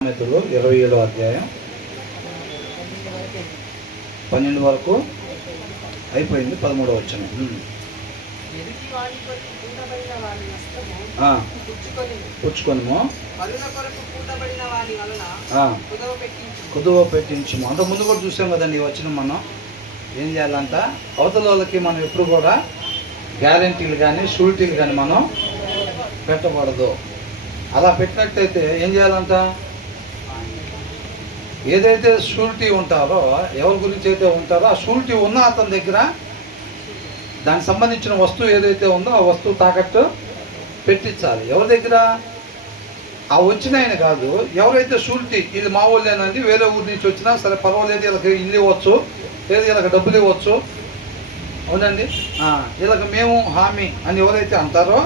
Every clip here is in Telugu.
సామెతలు 27వ అధ్యాయం 12 వరకు అయిపోయింది. 13వ వచనం. పుచ్చుకొనుము కుదువ పెట్టించుము. అంత ముందు కూడా చూసాం కదండి ఈ వచనం. మనం ఏం చేయాలంట, అవతల వాళ్ళకి మనం ఎప్పుడు కూడా గ్యారంటీలు కానీ షూరిటీలు కానీ మనం పెట్టకూడదు. అలా పెట్టినట్టయితే ఏం చేయాలంట, ఏదైతే షూరిటీ ఉంటారో, ఎవరి గురించి అయితే ఉంటారో ఆ షూరిటీ ఉన్న అతని దగ్గర దానికి సంబంధించిన వస్తువు ఏదైతే ఉందో ఆ వస్తువు తాకట్టు పెట్టించాలి. ఎవరి దగ్గర? ఆ వచ్చిన ఆయన కాదు, ఎవరైతే షూరిటీ, ఇది మా వాళ్ళేనండి, వేరే ఊరి నుంచి వచ్చినా సరే పర్వాలేదు, వీళ్ళకి ఇల్లు ఇవ్వచ్చు, లేదు వీళ్ళకి డబ్బులు ఇవ్వచ్చు, అవునండి, వీళ్ళకి మేము హామీ అని ఎవరైతే అంటారో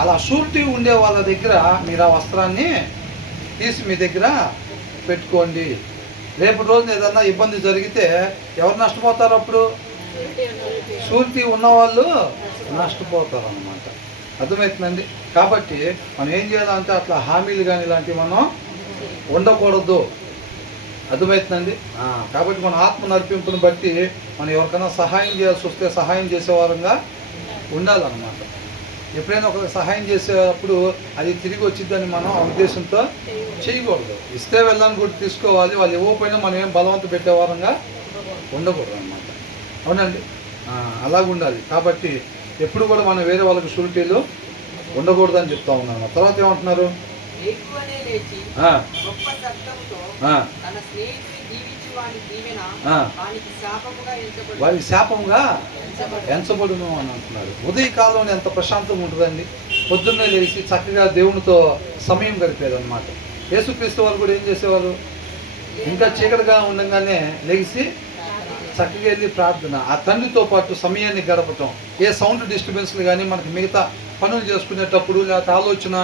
అలా షూరిటీ ఉండే వాళ్ళ దగ్గర మీరు ఆ వస్త్రాన్ని తీసి మీ దగ్గర పెట్టుకోండి. రేపు రోజున ఏదన్నా ఇబ్బంది జరిగితే ఎవరు నష్టపోతారు? అప్పుడు షూరిటీ ఉన్నవాళ్ళు నష్టపోతారు అన్నమాట. అర్థమవుతుందండి. కాబట్టి మనం ఏం చేయాలంటే అట్లా హామీలు కానీ ఇలాంటివి మనం ఉండకూడదు. అర్థమవుతుందండి. కాబట్టి మన ఆత్మ నడిపింపుని బట్టి మనం ఎవరికైనా సహాయం చేయాల్సి వస్తే సహాయం చేసేవారంగా ఉండాలన్నమాట. ఎప్పుడైనా ఒకరికి సహాయం చేసేటప్పుడు అది తిరిగి వచ్చిద్దని మనం ఆ ఉద్దేశంతో చేయకూడదు. ఇస్తే వెళ్ళాలని కూడా తీసుకోవాలి. వాళ్ళు ఇవ్వకపోయినా మనం ఏం బలవంత పెట్టేవారంగా ఉండకూడదు అన్నమాట. అవునండి, అలాగ ఉండాలి. కాబట్టి ఎప్పుడు కూడా మనం వేరే వాళ్ళకి షూరిటీలు ఉండకూడదని చెప్తా ఉన్నాను. తర్వాత ఏమంటున్నారు, వారికి శాపముగా ఎంచబడును అని అంటున్నారు. ఉదయకాలంలో ఎంత ప్రశాంతంగా ఉంటుందండి. పొద్దున్నే లేచి చక్కగా దేవునితో సమయం గడిపేది అనమాట. యేసుక్రీస్తు వాళ్ళు కూడా ఏం చేసేవారు, ఇంకా చీకటిగా ఉండగానే లేచి చక్కగా వెళ్ళి ప్రార్థన, ఆ తండ్రితో పాటు సమయాన్ని గడపటం. ఏ సౌండ్ డిస్టర్బెన్స్లు కానీ మనకి మిగతా పనులు చేసుకునేటప్పుడు లేకపోతే ఆలోచన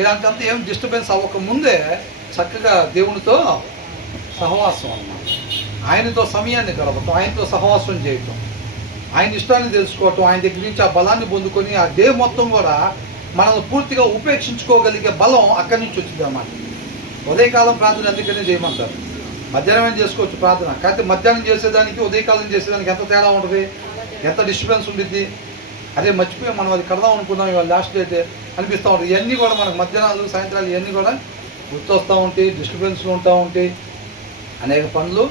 ఇలాంటింతా ఏం డిస్టర్బెన్స్ అవ్వకముందే చక్కగా దేవునితో సహవాసం అన్నమాట. ఆయనతో సమయాన్ని గడపటం, ఆయనతో సహవాసం చేయటం, ఆయన ఇష్టాన్ని తెలుసుకోవటం, ఆయన దగ్గర నుంచి ఆ బలాన్ని పొందుకొని ఆ డే మొత్తం కూడా మనల్ని పూర్తిగా ఉపేక్షించుకోగలిగే బలం అక్కడి నుంచి వచ్చింది అన్నమాట. ఉదయకాలం ప్రార్థన అందుకనే చేయమంటారు. మధ్యాహ్నం చేసుకోవచ్చు ప్రార్థన, కాకపోతే మధ్యాహ్నం చేసేదానికి ఉదయకాలం చేసేదానికి ఎంత తేడా ఉంటుంది, ఎంత డిస్టర్బెన్స్ ఉండిద్ది. అదే మర్చిపోయి మనం అది కడదాం అనుకున్నాం, ఇవాళ లాస్ట్ డేట్ అనిపిస్తూ ఉంటుంది. ఇవన్నీ కూడా మనకు మధ్యాహ్నాలు సాయంత్రాలు ఇవన్నీ కూడా గుర్తొస్తూ ఉంటాయి, డిస్టర్బెన్స్లు ఉంటా ఉంటాయి, అనేక పనులు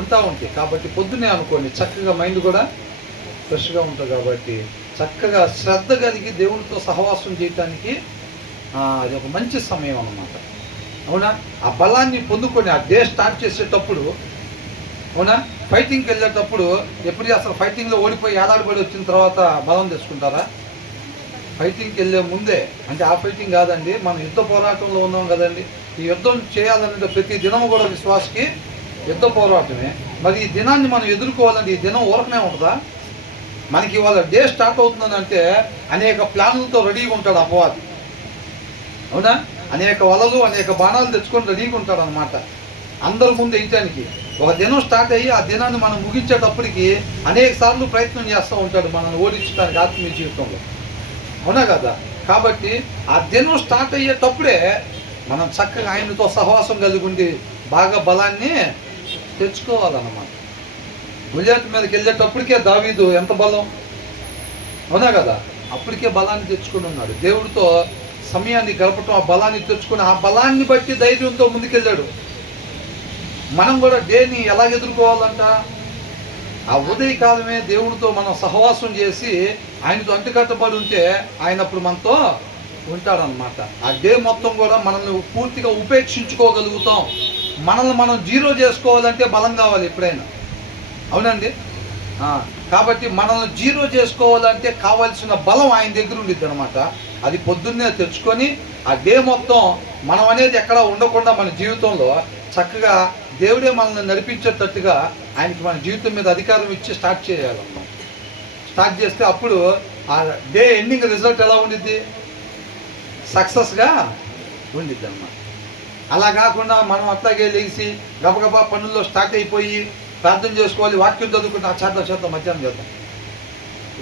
ఉంటా ఉంటాయి. కాబట్టి పొద్దున్నే అనుకోండి చక్కగా మైండ్ కూడా ఫ్రెష్గా ఉంటుంది. కాబట్టి చక్కగా శ్రద్ధ కలిగి దేవునితో సహవాసం చేయటానికి అది ఒక మంచి సమయం అన్నమాట. అవునా, ఆ బలాన్ని పొందుకొని ఆ డే స్టార్ట్ చేసేటప్పుడు, అవునా, ఫైటింగ్కి వెళ్ళేటప్పుడు ఎప్పుడు అసలు ఫైటింగ్లో ఓడిపోయి ఏడాడిపడి వచ్చిన తర్వాత బలం తెచ్చుకుంటారా? ఫైటింగ్కి వెళ్ళే ముందే, అంటే ఆ ఫైటింగ్ కాదండి, మనం యుద్ధ పోరాటంలో ఉన్నాం కదండి. ఈ యుద్ధం చేయాలనే ప్రతి దినం కూడా విశ్వాసకి యుద్ధ పోరాటమే. మరి ఈ దినాన్ని మనం ఎదుర్కోవాలంటే ఈ దినం ఊరకనే ఉంటుందా? మనకి ఇవాళ డే స్టార్ట్ అవుతుందని అంటే అనేక ప్లాన్లతో రెడీగా ఉంటాడు అపవాది. అవునా, అనేక వలలు అనేక బాణాలు తెచ్చుకొని రెడీగా ఉంటాడు అనమాట. అందరి ముందు వేయటానికి ఒక దినం స్టార్ట్ అయ్యి ఆ దినాన్ని మనం ముగించేటప్పటికి అనేక సార్లు ప్రయత్నం చేస్తూ ఉంటాడు మనల్ని ఓడించడానికి ఆత్మీయ జీవితంలో. అవునా కదా? కాబట్టి ఆ దినం స్టార్ట్ అయ్యేటప్పుడే మనం చక్కగా ఆయనతో సహవాసం కలిగి ఉండి బాగా బలాన్ని తెచ్చుకోవాలన్నమాట. గుజరాత్ మీదకి వెళ్ళేటప్పటికే దావీదు ఎంత బలం, అవునా కదా? అప్పటికే బలాన్ని తెచ్చుకొని ఉన్నాడు. దేవుడితో సమయాన్ని గడపటం, ఆ బలాన్ని తెచ్చుకొని ఆ బలాన్ని బట్టి ధైర్యంతో ముందుకెళ్ళాడు. మనం కూడా డేని ఎలా ఎదుర్కోవాలంట, ఆ ఉదయకాలమే దేవుడితో మనం సహవాసం చేసి ఆయనతో అంటుకట్టబడి ఉంటే ఆయన అప్పుడు మనతో ఉంటాడనమాట. ఆ డే మొత్తం కూడా మనల్ని పూర్తిగా ఉపేక్షించుకోగలుగుతాం. మనల్ని మనం జీరో చేసుకోవాలంటే బలం కావాలి ఎప్పుడైనా. అవునండి. కాబట్టి మనల్ని జీరో చేసుకోవాలంటే కావాల్సిన బలం ఆయన దగ్గర ఉండిద్ది అనమాట. అది పొద్దున్నే తెచ్చుకొని ఆ డే మొత్తం మనం అనేది ఎక్కడ ఉండకుండా మన జీవితంలో చక్కగా దేవుడే మనల్ని నడిపించేటట్టుగా ఆయనకి మన జీవితం మీద అధికారం ఇచ్చి స్టార్ట్ చేయాలన్నమాట. స్టార్ట్ చేస్తే అప్పుడు ఆ డే ఎండింగ్ రిజల్ట్ ఎలా ఉండిద్ది, సక్సెస్గా ఉండిద్ది అన్నమాట. అలా కాకుండా మనం అట్లాగే లేచి గబగబా పనుల్లో స్టార్ట్ అయిపోయి ప్రార్థన చేసుకోవాలి, వాక్యం చదువుకుంటే చేద్దాం మధ్యాహ్నం చేద్దాం,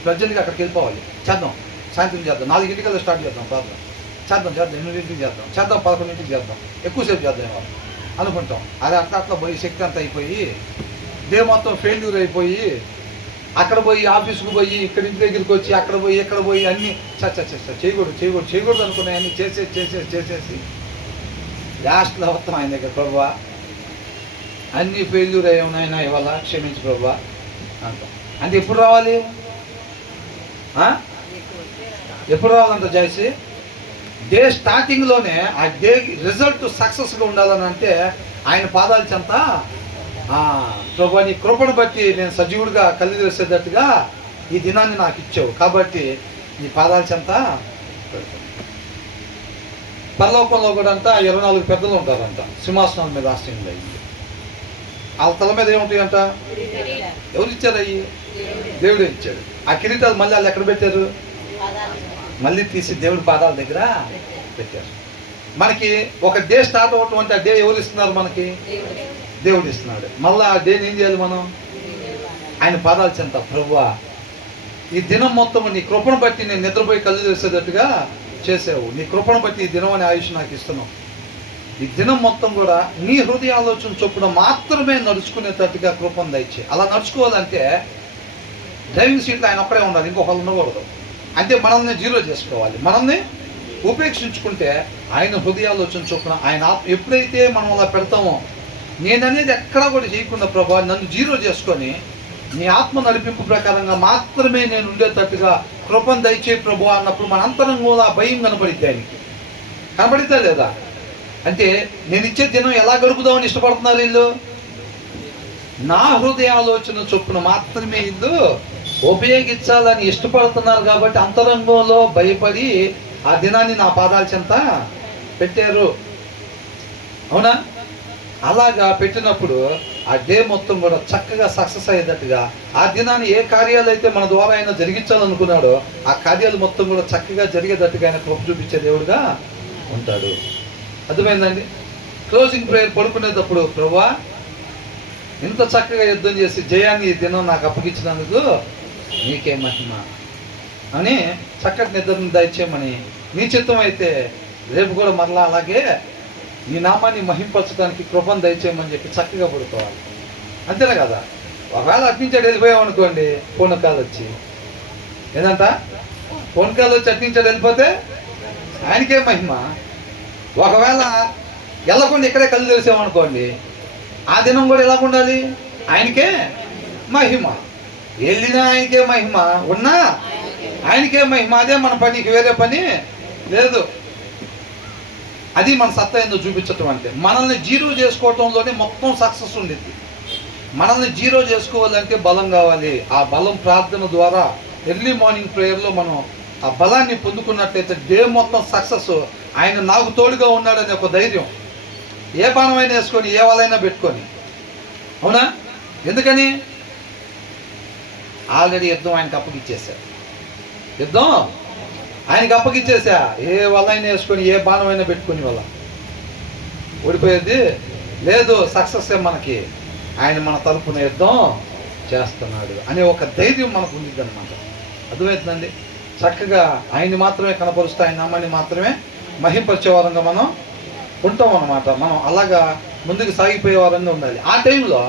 ప్రజెంట్గా అక్కడికి వెళ్ళిపోవాలి, చేద్దాం సాయంత్రం చేద్దాం, 4 గంటలకల్లా స్టార్ట్ చేద్దాం ప్రార్థన, చేద్దాం 8ంటికి చేద్దాం 11ంటికి చేద్దాం, ఎక్కువసేపు చేద్దాం వాళ్ళు అనుకుంటాం. అది అట్లా పోయి శక్తి అంతా అయిపోయి డే మొత్తం ఫెయిల్యూర్ అయిపోయి అక్కడ పోయి ఆఫీస్కి పోయి ఇక్కడ ఇంటి దగ్గరికి వచ్చి అక్కడ పోయి ఇక్కడ పోయి అన్నీ చేయకూడదు అనుకున్నాయి, అన్నీ చేసేసి లాస్ట్లో వస్తాం ఆయన దగ్గర, ప్రభువా అన్నీ ఫెయిల్యూర్ అయ్యి ఉన్నాయన్నా ఇవాళ క్షమించు ప్రభువా అంటాం. అంటే ఎప్పుడు రావాలి? ఎప్పుడు రావాలంట చేసి డే స్టార్టింగ్లోనే ఆ డే రిజల్ట్ సక్సెస్గా ఉండాలని అంటే ఆయన పాదాలు చెంత ప్రభు నీ కృపను బట్టి నేను సజీవుడిగా కళ్ళు తెరిసేటట్టుగా ఈ దినాన్ని నాకు ఇచ్చావు కాబట్టి నీ పాదాల చెంత పరలోకంలో కూడా అంట 24 పెద్దలు ఉంటారంట, సింహాసనం మీద ఆశ్రయంలో అయ్యి వాళ్ళ తల మీద ఏముంటాయంట? ఎవరు ఇచ్చారు? అయ్యి దేవుడే ఇచ్చాడు. ఆ కిరీటాలు మళ్ళీ వాళ్ళు ఎక్కడ పెట్టారు? మళ్ళీ తీసి దేవుడి పాదాల దగ్గర పెట్టారు. మనకి ఒక డే స్టార్ట్ అవ్వటం అంటే ఆ డే ఎవరు ఇస్తున్నారు? మనకి దేవుడు ఇస్తున్నాడు. మళ్ళీ ఆ డేని ఏం చేయాలి మనం? ఆయన పాదాలు చెంత ప్రభువా ఈ దినం మొత్తం నీ కృపను బట్టి నేను నిద్రపోయి కళ్ళు తెరిసేటట్టుగా చేసావు, నీ కృపను బట్టి ఈ దినం అనే ఆయుష్ నాకు ఇస్తున్నావు, ఈ దినం మొత్తం కూడా నీ హృదయ ఆలోచన చొప్పున మాత్రమే నడుచుకునేటట్టుగా కృపను దయచే. అలా నడుచుకోవాలంటే డ్రైవింగ్ సీట్లో ఆయన ఒక్కడే ఉండాలి, ఇంకొకళ్ళు ఉండకూడదు. అంటే మనల్ని జీరో చేసుకోవాలి, మనల్ని ఉపేక్షించుకుంటే ఆయన హృదయాలోచన చొప్పున ఆయన ఎప్పుడైతే మనం అలా పెడతామో నేననేది ఎక్కడా కూడా చేయకుండా ప్రభా నన్ను జీరో చేసుకొని నీ ఆత్మ నడిపింపు ప్రకారంగా మాత్రమే నేను ఉండేటట్టుగా కృపను దయచేయి ప్రభు అన్నప్పుడు మన అంతరంగంలో ఆ భయం కనబడిద్ది. ఆయనకి కనబడిద్దా లేదా? అంటే నేను ఇచ్చే దినం ఎలా గడుపుదామని ఇష్టపడుతున్నారు వీళ్ళు? నా హృదయ ఆలోచన చొప్పున మాత్రమే వీళ్ళు ఉపయోగించాలని ఇష్టపడుతున్నారు కాబట్టి అంతరంగంలో భయపడి ఆ దినాన్ని నా పాదాల చెంత పెట్టారు. అవునా? అలాగా పెట్టినప్పుడు ఆ డే మొత్తం కూడా చక్కగా సక్సెస్ అయ్యేటట్టుగా ఆ దినాన్ని ఏ కార్యాలు అయితే మన ద్వారా ఆయన జరిగించాలనుకున్నాడో ఆ కార్యాలు మొత్తం కూడా చక్కగా జరిగేటట్టుగా ఆయన కృప చూపించే దేవుడుగా ఉంటాడు. అర్థమైందండి? క్లోజింగ్ ప్రేయర్ పడుకునేటప్పుడు ప్రభువా ఇంత చక్కగా యుద్ధం చేసి జయాన్ని ఈ దినం నాకు అప్పగించినందుకు నీకే మహిమ అని చక్కటి నిద్రను దయచేయమని, నీ చిత్తం అయితే రేపు కూడా మరలా అలాగే నీ నామాన్ని మహింపరచడానికి కృపను దయచేయమని చెప్పి చక్కగా పడుకోవాలి. అంతేనా కదా? ఒకవేళ అట్నించాడు వెళ్ళిపోయాం అనుకోండి, ఫోన్ కాల్ వచ్చి ఏదంట ఫోన్ కాల్ వచ్చి అట్నించాడు వెళ్ళిపోతే ఆయనకే మహిమ. ఒకవేళ వెళ్ళకుండా ఇక్కడే కళ్ళు తెరిసామనుకోండి, ఆ దినం కూడా ఎలా ఉండాలి? ఆయనకే మహిమ. వెళ్ళినా ఆయనకే మహిమ, ఉన్నా ఆయనకే మహిమ. అదే మన పనికి వేరే పని లేదు. అది మన సత్తా ఏందో చూపించటం అంటే. మనల్ని జీరో చేసుకోవటంలోనే మొత్తం సక్సెస్ ఉండిద్ది. మనల్ని జీరో చేసుకోవాలంటే బలం కావాలి. ఆ బలం ప్రార్థన ద్వారా ఎర్లీ మార్నింగ్ ప్రేయర్లో మనం ఆ బలాన్ని పొందుకున్నట్లయితే డే మొత్తం సక్సెస్. ఆయన నాకు తోడుగా ఉన్నాడని ఒక ధైర్యం, ఏ బాణమైనా వేసుకొని ఏ వాళ్ళైనా పెట్టుకొని. అవునా? ఎందుకని? ఆల్రెడీ యుద్ధం ఆయనకు అప్పగిచ్చేశారు. యుద్ధం ఆయనకి అప్పగిచ్చేసా. ఏ వాళ్ళైనా వేసుకొని ఏ బాణమైనా పెట్టుకుని వల్ల ఓడిపోయేది లేదు. సక్సెస్ మనకి ఆయన మన తరపున యుద్ధం చేస్తున్నాడు అనే ఒక ధైర్యం మనకు ఉండిద్ది అనమాట. అర్థమవుతుందండి? చక్కగా ఆయన్ని మాత్రమే కనపరుస్తూ ఆయన నామాన్ని మాత్రమే మహింపరిచే వారంగా మనం ఉంటాం అన్నమాట. మనం అలాగా ముందుకు సాగిపోయే వారంగా ఉండాలి. ఆ టైంలో,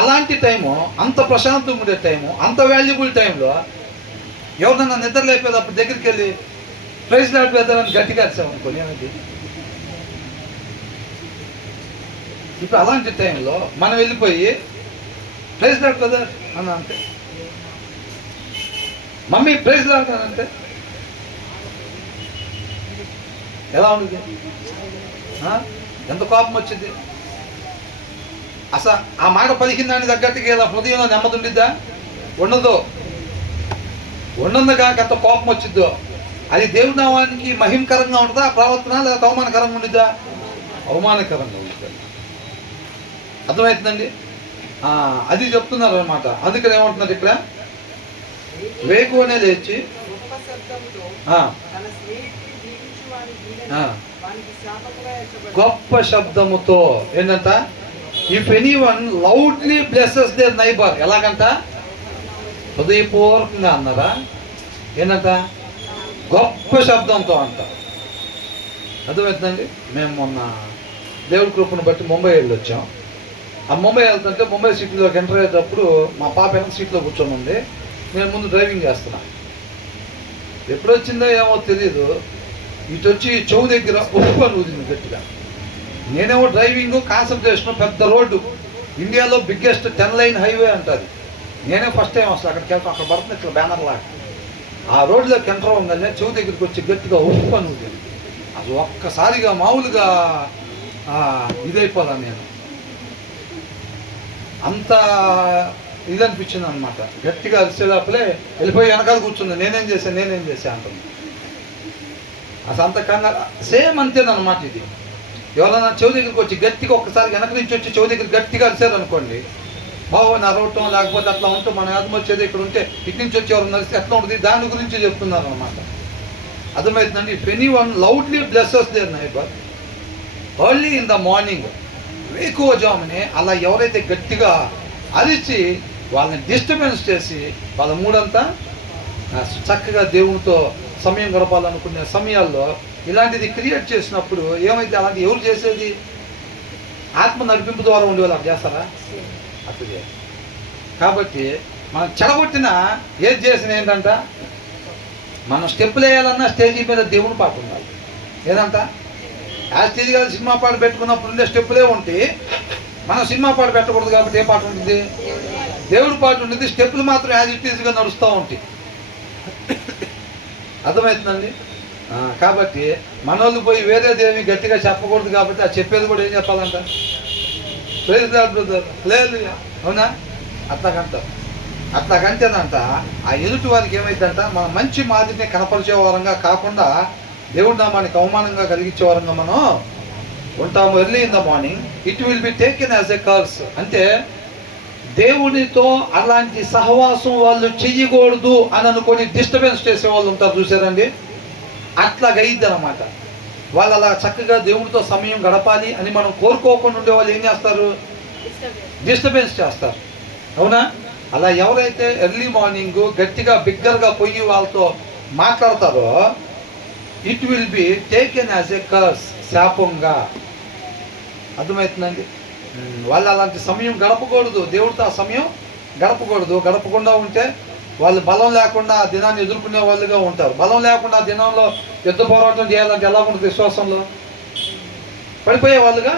అలాంటి టైము, అంత ప్రశాంతంగా ఉండే టైము, అంత వాల్యుబుల్ టైంలో ఎవరినన్నా నిద్ర లేపేటప్పుడు దగ్గరికి వెళ్ళి ప్రైజ్ లాడ్ వేద్దామని గట్టిగా అరిసామనుకోని ఏమైంది? ఇప్పుడు అలాంటి టైంలో మనం వెళ్ళిపోయి ప్రైజ్ లాడ్ బ్రదర్ అని అంటే, మమ్మీ ప్రైజ్ లాడ్ అని అంటే ఎలా ఉండదు? ఎంత కోపం వచ్చింది అసలు. ఆ మాట పలికిన దాన్ని తగ్గట్టుగా ఇలా హృదయంలో నెమ్మది ఉండిద్దా? ఉండదు. ఉండదుగా ఎంత కోపం వచ్చిద్దో. అది దేవుడి నామానికి మహిమకరంగా ఉంటుందా ఆ ప్రవర్తన, లేదా అవమానకరంగా ఉండిద్దా? అవమానకరంగా ఉంటుంది. అర్థమవుతుందండి? అది చెప్తున్నారు అనమాట. అందుకని ఏమంటున్నారు ఇక్కడ, వేకువనే లేచి గొప్ప శబ్దముతో ఏంటంట, if anyone loudly blesses their neighbour. ఎలాగంట? హృదయపూర్వకంగా అన్నారా? ఏంటంట? గొప్ప శబ్దంతో అంట. అర్థమవుతుందండి. మేము మొన్న దేవుడి కృపను బట్టి ముంబై వెళ్ళి వచ్చాం. ఆ ముంబై వెళ్తుంటే ముంబై సిటీలోకి ఎంటర్ అయ్యేటప్పుడు మా పాప వెనక సీట్లో కూర్చొని ఉంది, నేను ముందు డ్రైవింగ్ చేస్తున్నా. ఎప్పుడు వచ్చిందో ఏమో తెలియదు, ఇటు వచ్చి చెవు దగ్గర ఒప్పుకొని ఊదింది గట్టిగా. నేనేమో డ్రైవింగ్ కాన్సన్ట్రేషన్, పెద్ద రోడ్డు, ఇండియాలో బిగ్గెస్ట్ 10 లైన్ హైవే అంటుంది. నేనే ఫస్ట్ టైం అసలు అక్కడికి వెళ్తాం, అక్కడ పడుతుంది ఇట్లా బ్యానర్ లాగా. ఆ రోడ్లోకి ఎంటర్ అవ్వగానే చెవు దగ్గరికి వచ్చి గట్టిగా ఒప్పుకొని ఊదింది. అది ఒక్కసారిగా మామూలుగా ఇదైపోదాను నేను, అంత ఇది అనిపించింది అనమాట. గట్టిగా అరిసేలోపలే వెళ్ళిపోయి వెనకాల కూర్చుంది. నేనేం చేశా అంటుంది. అసలు అంత కంగారు సేమ్ అంతేనమాట. ఇది ఎవరైనా చెవి దగ్గరికి వచ్చి గట్టిగా ఒక్కసారి వెనక నుంచి వచ్చి చెవి దగ్గర గట్టిగా అరిసారు అనుకోండి, బాగోని అరవటం లేకపోతే అట్లా ఉంటే మన ఆత్మ వచ్చేది ఇక్కడ ఉంటే ఇటు నుంచి వచ్చి ఎవరు నడిస్తే ఎట్లా ఉంటుంది, దాని గురించి చెప్తున్నారు అనమాట. అర్థమవుతుందండి. If anyone loudly blesses their neighbour early in the morning, వేకువజామునే అలా ఎవరైతే గట్టిగా అరిచి వాళ్ళని డిస్టర్బెన్స్ చేసి వాళ్ళ మూడంతా చక్కగా దేవునితో సమయం గడపాలనుకునే సమయాల్లో ఇలాంటిది క్రియేట్ చేసినప్పుడు ఏమైతే అలాంటి ఎవరు చేసేది? ఆత్మ నడిపింపు ద్వారా ఉండే వాళ్ళు చేస్తారా? అట్లా. కాబట్టి మనం చెడగొట్టిన ఏది చేసిన ఏంటంట, మనం స్టెప్పులు వేయాలన్నా స్టేజీ మీద దేవుని పాట ఉండాలి. ఏదంట ఆ స్టేజ్ కాదు, సినిమా పాట పెట్టుకున్నప్పుడు ఉండే స్టెప్పులే ఉంటే మనం సినిమా పాట పెట్టకూడదు. కాబట్టి ఏ పాట ఉంటుంది? దేవుడి పాట ఉంటుంది. స్టెప్పులు మాత్రం యాజ్ ఇట్ ఈజ్గా నడుస్తూ ఉంటాయి. అర్థమవుతుందండి. కాబట్టి మనోళ్ళు పోయి వేరే దేవి గట్టిగా చెప్పకూడదు. కాబట్టి ఆ చెప్పేది కూడా ఏం చెప్పాలంట? ప్రైజ్ లార్డ్ బ్రదర్, హల్లెలూయా, అవునా? అట్లాగంటేనంట ఆ ఎదుటి వారికి ఏమైందంట, మన మంచి మాదిరిని కనపరిచే వారంగా కాకుండా దేవుడి నామానికి అవమానంగా కలిగించే వారంగా మనం ఉంటాము. Early in the morning it will be taken as a curse. అంటే దేవునితో అలాంటి సహవాసం వాళ్ళు చెయ్యకూడదు అని అనుకొని డిస్టర్బెన్స్ చేసే వాళ్ళు ఉంటారు, చూసారండి? అట్లాగైద్ది అనమాట. వాళ్ళు అలా చక్కగా దేవుడితో సమయం గడపాలి అని మనం కోరుకోకుండా ఉండే వాళ్ళు ఏం చేస్తారు? డిస్టర్బెన్స్ చేస్తారు, అవునా? అలా ఎవరైతే ఎర్లీ మార్నింగ్ గట్టిగా బిగ్గరగా పోయి వాళ్ళతో మాట్లాడతారో it will be taken as a curse, శాపంగా. అర్థమవుతుందండి. వాళ్ళు అలాంటి సమయం గడపకూడదు, దేవుడితో ఆ సమయం గడపకూడదు. గడపకుండా ఉంటే వాళ్ళు బలం లేకుండా ఆ దినాన్ని ఎదుర్కొనే వాళ్ళుగా ఉంటారు. బలం లేకుండా ఆ దినంలో యుద్ధ పోరాటం చేయాలంటే ఎలా ఉంటుంది? విశ్వాసంలో పడిపోయే వాళ్ళుగా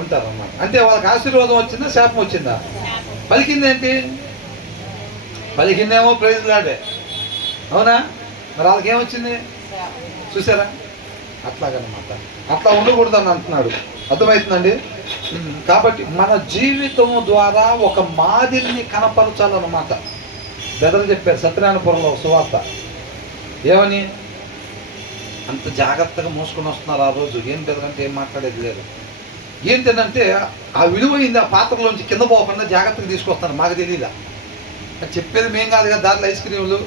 ఉంటారు అన్నమాట. అంటే వాళ్ళకి ఆశీర్వాదం వచ్చిందా, శాపం వచ్చిందా? పలికిందేంటి? పలికిందేమో ప్రైజ్ లార్డే, అవునా? మరి వాళ్ళకి ఏమొచ్చింది చూసారా? అట్లాగనమాట. అట్లా ఉండకూడదు అని అంటున్నాడు. అర్థమవుతుందండి. కాబట్టి మన జీవితం ద్వారా ఒక మాదిరిని కనపరచాలన్నమాట. బెదరు చెప్పారు సత్యనారాయణపురంలో సువార్త. ఏమని? అంత జాగ్రత్తగా మోసుకొని వస్తున్నారు ఆ రోజు. ఏం బెదరంటే ఏం మాట్లాడేది లేదు. ఏంటంటే ఆ విలువైంది ఆ పాత్రలోంచి కింద పోకుండా జాగ్రత్తగా తీసుకొస్తున్నారు. మాకు తెలియదా? చెప్పేది మేం కాదు కదా. దాంట్లో ఐస్ క్రీములు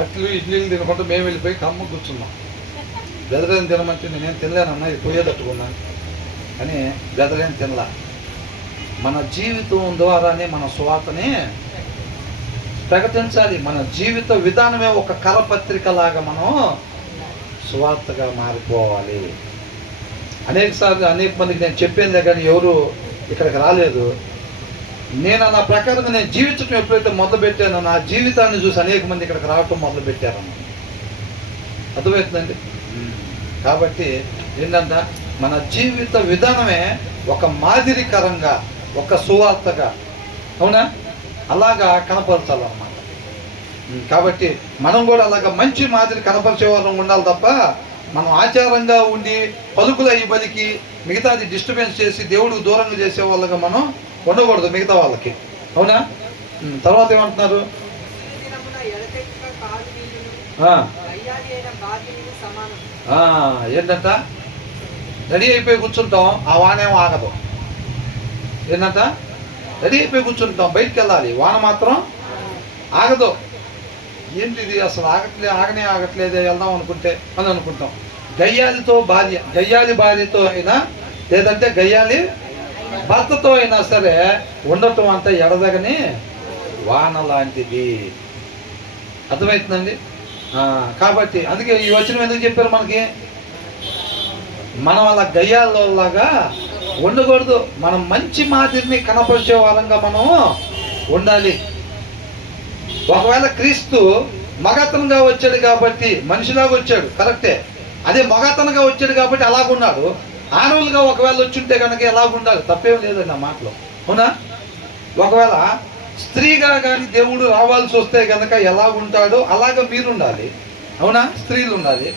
అట్లు ఇడ్లీలు తినకుండా మేము వెళ్ళిపోయి కమ్మ కూర్చున్నాం. బెదరేం తినమంటే నేనేం తినలేనన్నా, ఇది పోయేటట్టుకున్నాను అని బెదరేం తినలా. మన జీవితం ద్వారానే మన సువార్తని ప్రకటించాలి. మన జీవిత విధానమే ఒక కరపత్రిక లాగా మనం సువార్తగా మారిపోవాలి. అనేక మందికి నేను చెప్పేదే కానీ ఎవరు ఇక్కడికి రాలేదు. నేను నా ప్రకారంగా నేను జీవించడం ఎప్పుడైతే మొదలుపెట్టానో నా జీవితాన్ని చూసి అనేక మంది ఇక్కడికి రావటం మొదలుపెట్టారన్న. అర్థమవుతుందండి. కాబట్టి ఏంటంటే మన జీవిత విధానమే ఒక మాదిరికరంగా, ఒక సువార్తగా, అవునా, అలాగా కనపరచాలన్నమాట. కాబట్టి మనం కూడా అలాగా మంచి మాదిరి కనపరిచే వాళ్ళం ఉండాలి తప్ప మనం ఆచారంగా ఉండి పలుకులు అయ్యి బలికి మిగతాది డిస్టర్బెన్స్ చేసి దేవుడికి దూరంగా చేసే వాళ్ళగా మనం ఉండకూడదు మిగతా వాళ్ళకి, అవునా? తర్వాత ఏమంటున్నారు? ఏంటంట? రెడీ అయిపోయి కూర్చుంటాం, ఆ వానేమో ఆగదు. ఏంటంట? రెడీ అయిపోయి కూర్చుంటాం, బయటికి వెళ్ళాలి, వాన మాత్రం ఆగదు. ఏంటి ఇది అసలు ఆగట్లేదే వెళ్దాం అనుకుంటే అని అనుకుంటాం. గయ్యాలి భార్యతో అయినా లేదంటే గయ్యాలి భర్తతో అయినా సరే ఉండటం అంతా ఎడదగని వాన లాంటిది. అర్థమవుతుందండి. కాబట్టి అందుకే ఈ వచనం ఎందుకు చెప్పారు మనకి? మనం అలా గయ్యాలలాగా ఉండకూడదు. మనం మంచి మాదిరిని కనపరిచే వారంగా మనం ఉండాలి. ఒకవేళ క్రీస్తు మగతనంగా వచ్చాడు కాబట్టి మనిషిలాగా వచ్చాడు, కరెక్టే. అదే మగతనంగా వచ్చాడు కాబట్టి అలాగున్నాడు. ఆనవులుగా ఒకవేళ వచ్చుంటే కనుక ఎలాగుండాలి, తప్పేం లేదండి ఆ మాటలో, అవునా? ఒకవేళ స్త్రీగా కానీ దేవుడు రావాల్సి వస్తే కనుక ఎలాగుంటాడో అలాగ మీరు ఉండాలి, అవునా? స్త్రీలు ఉండాలి.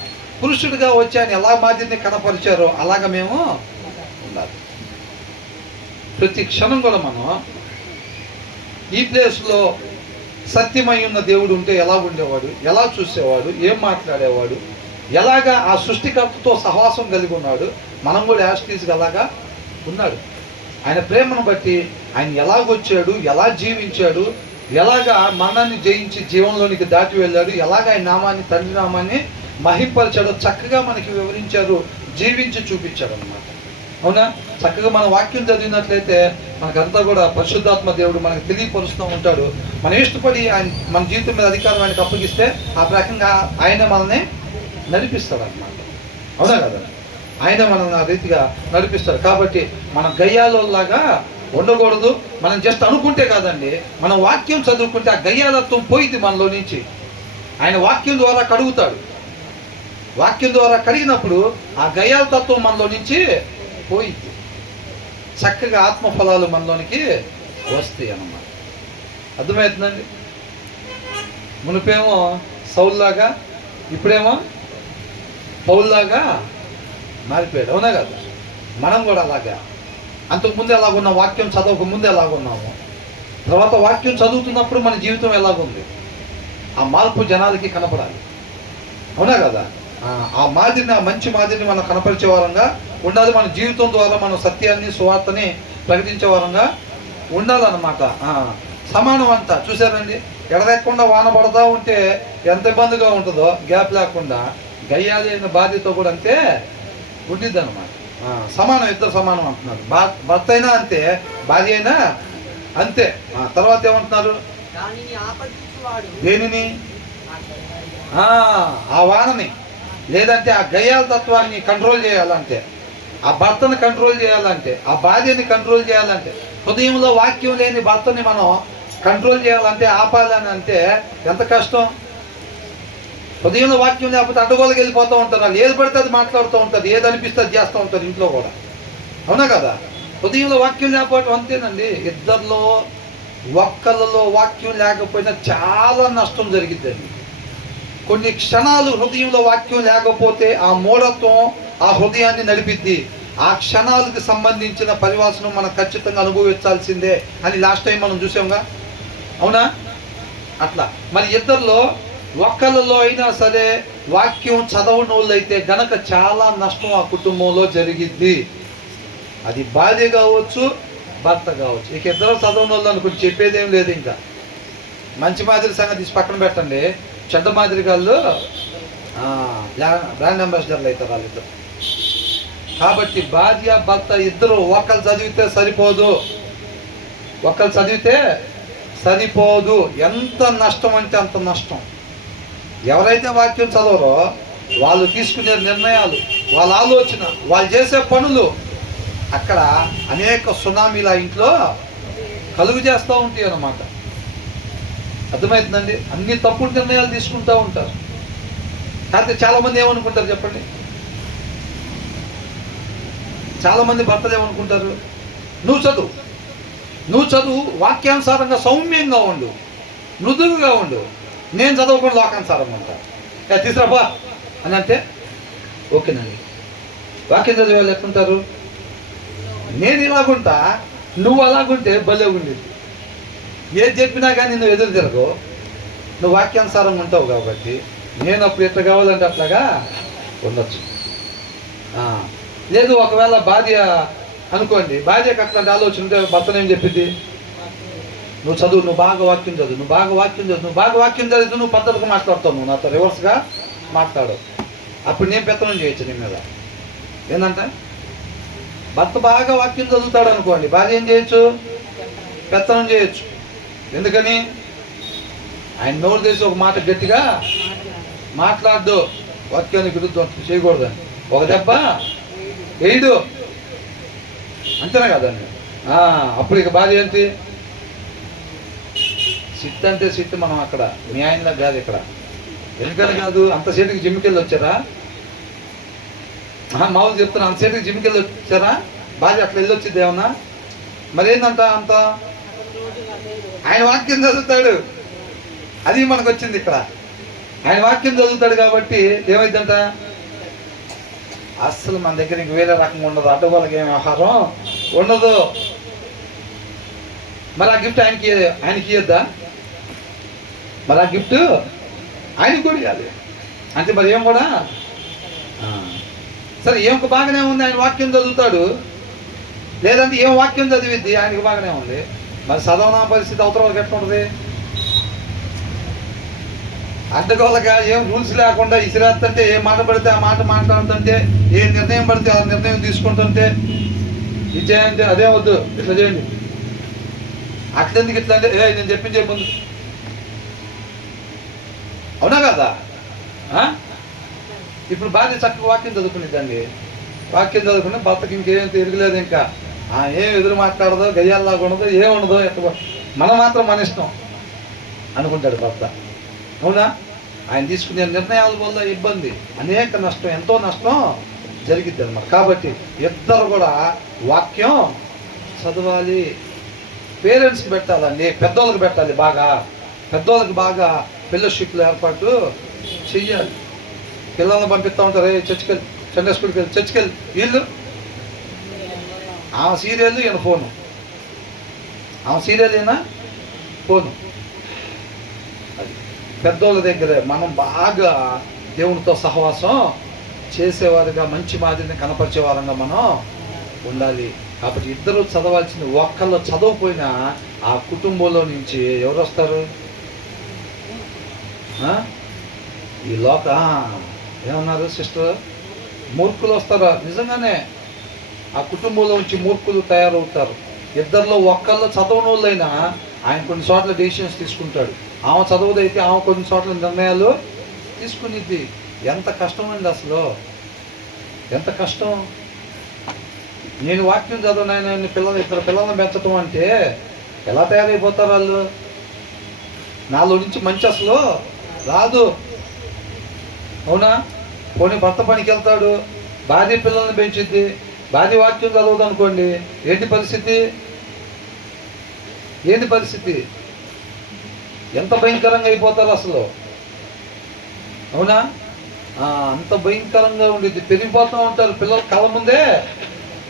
పురుషుడిగా వచ్చి ఆయన ఎలా మాదిరిని కనపరిచారో అలాగ మేము ఉండాలి. ప్రతి క్షణం కూడా మనం ఈ ప్లేస్లో సత్యమై ఉన్న దేవుడు ఉంటే ఎలా ఉండేవాడు, ఎలా చూసేవాడు, ఏం మాట్లాడేవాడు, ఎలాగా ఆ సృష్టికర్తతో సహవాసం కలిగి ఉన్నాడు, మనం కూడా యాస్టీస్గా అలాగా ఉన్నాడు. ఆయన ప్రేమను బట్టి ఆయన ఎలాగొచ్చాడు, ఎలా జీవించాడు, ఎలాగా మరణాన్ని జయించి జీవంలోనికి దాటి వెళ్ళాడు, ఎలాగ ఆయన నామాన్ని, తండ్రి నామాన్ని మహింపరిచాడో చక్కగా మనకి వివరించారు, జీవించి చూపించాడు అన్నమాట, అవునా? చక్కగా మన వాక్యం చదివినట్లయితే మనకంతా కూడా పరిశుద్ధాత్మ దేవుడు మనకు తెలియపరుస్తూ ఉంటాడు. మనం ఇష్టపడి ఆయన మన జీవితం మీద అధికారం ఆయనకు అప్పగిస్తే ఆ ప్రకంగా ఆయన మనల్ని నడిపిస్తాడు అన్నమాట, అవునా కదా? ఆయన మనల్ని ఆ రీతిగా నడిపిస్తాడు. కాబట్టి మనం గయ్యాలలాగా ఉండకూడదు. మనం జస్ట్ అనుకుంటే కాదండి, మనం వాక్యం చదువుకుంటే ఆ గయ్యాలత్వం పోయింది మనలో నుంచి. ఆయన వాక్యం ద్వారా కడుగుతాడు. వాక్యం ద్వారా కడిగినప్పుడు ఆ గయ్యాల తత్వం మనలో నుంచి పోయింది. చక్కగా ఆత్మఫలాలు మనలోనికి వస్తాయి అన్నమాట. అర్థమవుతుందండి? మునిపేమో సౌల్లాగా, ఇప్పుడేమో పౌల్లాగా మారిపోయాడు, అవునా కదా? మనం కూడా అలాగా అంతకుముందు ఎలాగున్నాం, వాక్యం చదవక ముందు ఎలాగున్నాము, తర్వాత వాక్యం చదువుతున్నప్పుడు మన జీవితం ఎలాగుంది, ఆ మార్పు జనాలకి కనపడాలి, అవునా కదా? ఆ మాదిరిని, ఆ మంచి మాదిరిని మనం కనపరిచే వారంగా ఉండాలి. మన జీవితం ద్వారా మనం సత్యాన్ని, సువార్తని ప్రకటించే వారంగా ఉండాలన్నమాట. సమానం అంతా చూసారండి, ఎడదెక్కకుండా వాన పడతా ఉంటే ఎంత ఇబ్బందిగా ఉంటుందో, గ్యాప్ లేకుండా గయ్యాలి అయిన బాధ్యత కూడా అంతే ఉండిద్ది అనమాట. సమానం, ఇద్దరు సమానం అంటున్నారు. భర్త అయినా అంతే, భార్య అయినా అంతే. తర్వాత ఏమంటున్నారు? దేనిని? ఆ వానని, లేదంటే ఆ గయ్యాల తత్వాన్ని కంట్రోల్ చేయాలంటే, ఆ భర్తను కంట్రోల్ చేయాలంటే, ఆ భార్యని కంట్రోల్ చేయాలంటే, హృదయంలో వాక్యం లేని భర్తని మనం కంట్రోల్ చేయాలంటే, ఆపాలని అంటే ఎంత కష్టం. హృదయంలో వాక్యం లేకపోతే అడ్డగోలకి వెళ్ళిపోతూ ఉంటారు. వాళ్ళు ఏది పడితే అది మాట్లాడుతూ ఉంటారు, ఏది అనిపిస్తే అది చేస్తూ ఉంటారు ఇంట్లో కూడా, అవునా కదా? హృదయంలో వాక్యం లేకపోవడం అంతేనండి. ఇద్దరిలో ఒక్కళ్ళలో వాక్యం లేకపోయినా చాలా నష్టం జరిగిద్దండి. కొన్ని క్షణాలు హృదయంలో వాక్యం లేకపోతే ఆ మూఢత్వం ఆ హృదయాన్ని నడిపిద్ది. ఆ క్షణాలకు సంబంధించిన పరివాసనం మనం ఖచ్చితంగా అనుభవించాల్సిందే అని లాస్ట్ టైం మనం చూసాంగా, అవునా? అట్లా మరి ఇద్దరిలో ఒక్కళ్ళలో అయినా సరే వాక్యం చదవని వాళ్ళు అయితే గనక చాలా నష్టం ఆ కుటుంబంలో జరిగిద్ది. అది భార్య కావచ్చు, భర్త కావచ్చు. ఇక ఇద్దరు చదవని వాళ్ళు అనుకుని చెప్పేదేం లేదు. ఇంకా మంచి మాదిరి సంగతి తీసి పక్కన పెట్టండి, చెడ్డ మాదిరిగాళ్ళు బ్రాండ్ అంబాసిడర్లు అవుతారు వాళ్ళిద్దరు. కాబట్టి భార్య భర్త ఇద్దరు ఒకళ్ళు చదివితే సరిపోదు, ఒకళ్ళు చదివితే సరిపోదు. ఎంత నష్టం అంటే అంత నష్టం. ఎవరైతే వాక్యం చదవరో వాళ్ళు తీసుకునే నిర్ణయాలు, వాళ్ళ ఆలోచన, వాళ్ళు చేసే పనులు అక్కడ అనేక సునామీల ఇంట్లో కలుగు చేస్తూ ఉంటాయి అన్నమాట. అర్థమవుతుందండి? అన్ని తప్పుడు నిర్ణయాలు తీసుకుంటూ ఉంటారు. కాకపోతే చాలామంది ఏమనుకుంటారు చెప్పండి? చాలామంది భర్తలు ఏమనుకుంటారు? నువ్వు చదువు, వాక్యానుసారంగా సౌమ్యంగా ఉండు, మృదువుగా ఉండు, నేను చదవకుండా లోకానుసారంగా ఉంటాను, తీసుకురాబా అని అంటే ఓకేనండి. వాక్యం చదివే వాళ్ళు ఎట్లుంటారు? నేను ఇలాగుంటా, నువ్వు అలాగుంటే భలే ఉండేది. ఏది చెప్పినా కానీ నువ్వు ఎదురు తిరగవు, నువ్వు వాక్యానుసారంగా ఉంటావు కాబట్టి నేను అప్పుడు ఎట్లా కావాలంటే అట్లాగా ఉండొచ్చు. లేదు ఒకవేళ భార్య అనుకోండి, భార్యకు అట్లాంటి ఆలోచన ఉంటే భర్తనేం చెప్పింది? నువ్వు చదువు, నువ్వు బాగా వాక్యం చదువు, నువ్వు బాగా వాక్యం చదివితే నువ్వు పద్ధతిగా మాట్లాడుతావు, నువ్వు నాతో రివర్స్గా మాట్లాడవు. అప్పుడు నేను పెత్తనం చేయొచ్చు నీ మీద. ఏంటంటే భర్త బాగా వాక్యం చదువుతాడు అనుకోండి, భార్య ఏం చేయొచ్చు? పెత్తనం చేయొచ్చు. ఎందుకని? ఆయన నోరు తెసి ఒక మాట గట్టిగా మాట్లాడదు, వాక్యానికి విరుద్ధం చేయకూడదని. ఒక దెబ్బ వేయడు, అంతేనా కదండి. అప్పుడు ఇక బాధ ఏంటి? సిట్ అంటే సిట్ మనం అక్కడ మీ ఆయనలా కాదు ఇక్కడ. ఎందుకని కాదు? అంత సేటుకి జిమ్కి వచ్చారా? మామూలు చెప్తున్నా, అంత సేటుకి జిమ్కి వచ్చారా? బాధ అట్లా వెళ్ళొచ్చింది ఏమన్నా? మరేందంట అంత? ఆయన వాక్యం చదువుతాడు, అది మనకు వచ్చింది ఇక్కడ. ఆయన వాక్యం చదువుతాడు కాబట్టి ఏమైందంట? అస్సలు మన దగ్గర ఇంక వేరే రకంగా ఉండదు, అడ్డగోళ్ళకి ఏం ఆహారం ఉండదు. మరి ఆ గిఫ్ట్ ఆయనకి ఇవ్వద్దా? మరి ఆ గిఫ్ట్ ఆయనకి కూడా ఇవ్వాలి అంటే మరి ఏం కూడా సరే ఏం బాగానే ఉంది, ఆయన వాక్యం చదువుతాడు. లేదంటే ఏం వాక్యం చదివిద్ది, ఆయనకి బాగానే ఉంది. మరి చదవనా పరిస్థితి అవతల వాళ్ళకి ఎట్లా ఉంటుంది? అడ్డగోళ్ళగా ఏం రూల్స్ లేకుండా ఇసిరేస్తుంటే, ఏ మాట పడితే ఆ మాట మాట్లాడుతుంటే, ఏ నిర్ణయం పడితే ఆ నిర్ణయం తీసుకుంటుంటే, ఇది చేయండి అదే వద్దు ఇట్లా చేయండి, అట్లెందుకు ఇట్లా అంటే నేను చెప్పించే ముందు. అవునా కదా? ఇప్పుడు భార్య చక్కగా వాక్యం చదువుకునేదండి, వాక్యం చదువుకుని భర్తకి ఇంకేం తిరగలేదు, ఇంకా ఏం ఎదురు మాట్లాడదో, గయ్యాల్లాగా ఉండదో, ఏముండదో, ఎట్లా మనం మాత్రం మన ఇష్టం అనుకుంటాడు భర్త. అవునా? ఆయన తీసుకునే నిర్ణయాల వల్ల ఇబ్బంది, అనేక నష్టం, ఎంతో నష్టం జరిగిద్ది అన్నమాట. కాబట్టి ఇద్దరు కూడా వాక్యం చదవాలి. పేరెంట్స్కి పెట్టాలండి, పెద్దోళ్ళకి పెట్టాలి, పెద్దోళ్ళకి బాగా ఫెలోషిప్లు ఏర్పాటు చెయ్యాలి. పిల్లల్ని పంపిస్తూ ఉంటారు, చర్చికి వెళ్ళి, సండే స్కూల్కి వెళ్ళి, చర్చికి వెళ్ళి, వీళ్ళు ఆమె సీరియల్ ఈయన ఫోను, ఆమె సీరియల్ ఈయన ఫోను. అది పెద్దోళ్ళ దగ్గర మనం బాగా దేవునితో సహవాసం చేసేవారుగా, మంచి మాదిరిని కనపరిచేవారంగా మనం ఉండాలి. కాబట్టి ఇద్దరు చదవాల్సింది. ఒక్కళ్ళు చదవకపోయినా ఆ కుటుంబంలో నుంచి ఎవరు వస్తారు? ఈ ఏమన్నారు సిస్టర్? మూర్ఖులు వస్తారు. నిజంగానే ఆ కుటుంబంలో నుంచి మూర్ఖులు తయారవుతారు. ఇద్దరిలో ఒక్కళ్ళు చదవని వాళ్ళైనా ఆయన కొన్ని చోట్ల డెసిషన్స్ తీసుకుంటాడు, ఆమె చదవదైతే ఆమె కొన్ని చోట్ల నిర్ణయాలు తీసుకునిద్ది. ఎంత కష్టం అండి అసలు, ఎంత కష్టం. నేను వాక్యం చదవనైనా ఇద్దరు పిల్లల్ని పెంచడం అంటే ఎలా తయారైపోతారు వాళ్ళు? నాలో నుంచి మంచి అసలు రాదు. అవునా? పోనీ భర్త పనికి వెళ్తాడు, భార్య పిల్లల్ని పెంచిద్ది, భార్య వాక్యం చదవదు అనుకోండి, ఏంటి పరిస్థితి? ఎంత భయంకరంగా అయిపోతారు అసలు. అవునా? అంత భయంకరంగా ఉండేది. పెరిగిపోతూ ఉంటారు పిల్లలు, కళ్ళ ముందే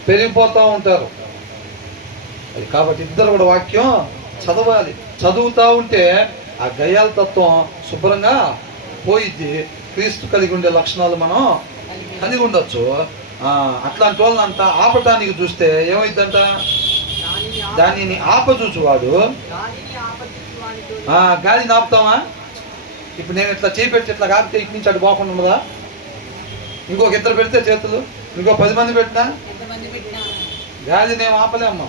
పెరిగిపోతూ ఉంటారు. కాబట్టి ఇద్దరు కూడా వాక్యం చదవాలి. చదువుతూ ఉంటే ఆ గయ్యాల తత్వం శుభ్రంగా పోయిద్ది. క్రీస్తు కలిగి ఉండే లక్షణాలు మనం కలిగి ఉండొచ్చు. అట్లాంటి వాళ్ళంతా ఆపటానికి చూస్తే ఏమైందంట? దానిని ఆపచూచువాడు. గాలిని ఆపుతామా? ఇప్పుడు నేను ఇట్లా చేపెట్టి ఇట్లా కాపితే ఇటు నుంచి అటు పోకుండా ఉన్నదా? ఇంకొక ఇద్దరు పెడితే చేతులు, ఇంకో 10 మంది పెట్టినా గాలిని ఏం ఆపలేమ్మా.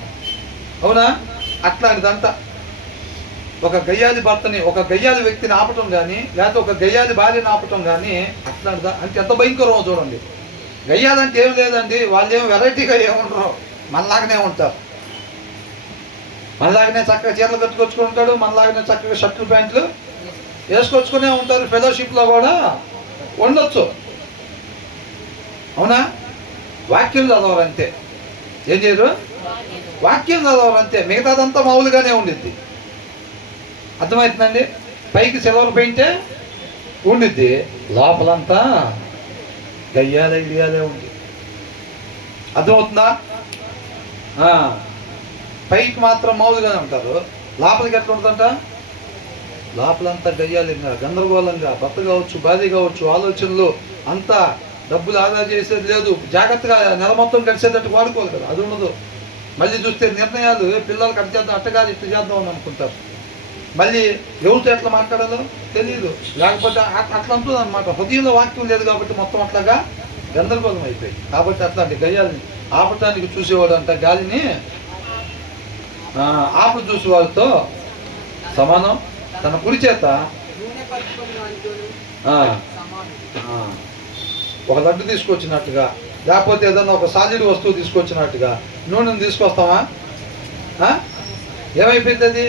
అవునా? అట్లాంటిదంతా ఒక గయ్యాలి భర్తని, ఒక గయ్యాలి వ్యక్తిని ఆపటం కానీ, లేకపోతే ఒక గయ్యాలి భార్యని ఆపటం కానీ, అట్లాంటిదా అంటే ఎంత భయంకరమో చూడండి. గయ్యాలంటే ఏం లేదండి, వాళ్ళు ఏం వెరైటీగా ఏముండరు, మనలాగానే ఉంటారు. మనలాగానే చక్కగా చీరలు కట్టుకొచ్చుకుంటాడు, మనలాగానే చక్కగా షర్ట్లు ప్యాంట్లు వేసుకొచ్చుకునే ఉంటారు. ఫెలోషిప్లో కూడా ఉండొచ్చు. అవునా? వాక్యం చదవరంతే. ఏం చేయరు? వాక్యం చదవరంతే. మిగతాదంతా మామూలుగానే ఉండిద్ది. అర్థమవుతుందండి? పైకి సిల్వర్ పెయింటే ఉండిద్ది, లోపలంతా గయ్యాలే ఉంది. అర్థమవుతుందా? పైకి మాత్రం మామూలుగానే ఉంటారు, లోపలికి ఎట్లా ఉంటుందంట? లోపలంతా గయ్యాలి, గందరగోళంగా. భర్త కావచ్చు, భార్య కావచ్చు, ఆలోచనలు అంతా డబ్బులు ఆదా చేసేది లేదు, జాగ్రత్తగా నెల మొత్తం గడిచేటట్టు వాడుకోవాలి కదా, అది ఉండదు. మళ్ళీ చూస్తే నిర్ణయాలు పిల్లలకి అట్ట చేద్దాం, అట్టగాలి ఇట్లా చేద్దాం అని అనుకుంటారు. మళ్ళీ ఎవరితో ఎట్లా మాట్లాడాలో తెలియదు, లేకపోతే అట్లా అంటుంది అనమాట. హృదయంలో వాక్యం లేదు కాబట్టి మొత్తం అట్లాగా గందరగోళం అయిపోయి. కాబట్టి అట్లాంటి గయ్యాలని ఆపటానికి చూసేవాడు అంట గాలిని ఆపు చూసేవాడితో సమానం. తన కుడి చేత ఒక లడ్డు తీసుకొచ్చినట్టుగా లేకపోతే ఏదన్నా ఒక సాలిడ్ వస్తువు తీసుకొచ్చినట్టుగా నూనెను తీసుకొస్తామా? ఏమైపోయింది అది?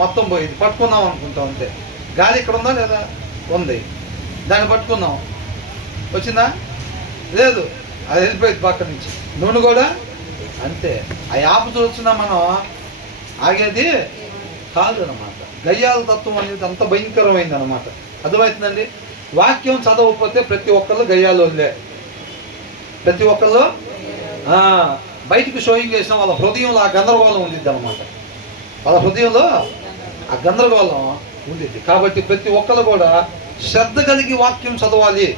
మొత్తం పోయింది. పట్టుకున్నాం అనుకుంటాం అంతే. గాలి ఇక్కడ ఉందా లేదా? ఉంది. దాన్ని పట్టుకున్నాం, వచ్చిందా? లేదు, అది వెళ్ళిపోయింది పక్క నుంచి. నూనె కూడా అంతే. ఆ ఆపుతూ వచ్చినా మనం ఆగేది కాదు అనమాట. గయ్యాల తత్వం అనేది అంత భయంకరమైంది అనమాట. అర్థమవుతుందండి? వాక్యం చదవకపోతే ప్రతి ఒక్కళ్ళు గయ్యాలు వదిలే. ప్రతి ఒక్కళ్ళు బయటికి షోయింగ్ చేసిన వాళ్ళ హృదయంలో ఆ గందరగోళం ఉండిద్ది అనమాట. వాళ్ళ హృదయంలో ఆ గందరగోళం ఉండిద్ది. కాబట్టి ప్రతి ఒక్కళ్ళు కూడా శ్రద్ధ కలిగి వాక్యం చదవాలి.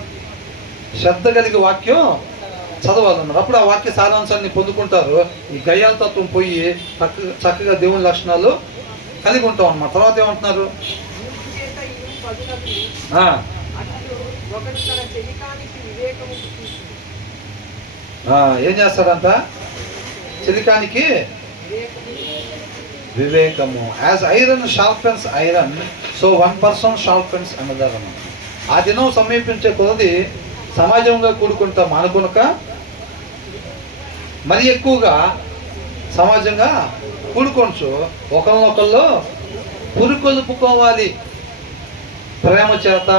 శ్రద్ధ కలిగి వాక్యం చదవాలన్నారు. అప్పుడు ఆ వాక్య సారాంశాన్ని పొందుకుంటారు. ఈ గయ్యాల తత్వం పోయి చక్కగా దేవుని లక్షణాలు కలిగి ఉంటాం అన్నమాట. తర్వాత ఏమంటున్నారు? ఏం చేస్తాడంట? చెలికానికి వివేకము. As iron sharpens iron, so one person sharpens అన్నదారు అన్నమాట. ఆ దినం సమీపించే కొలది సమాజంగా కూడుకుంటాం అనుకునక మరి ఎక్కువగా సమాజంగా కూడుకోవచ్చు. ఒకరినొకళ్ళు పురుకొలుపుకోవాలి ప్రేమ చేత.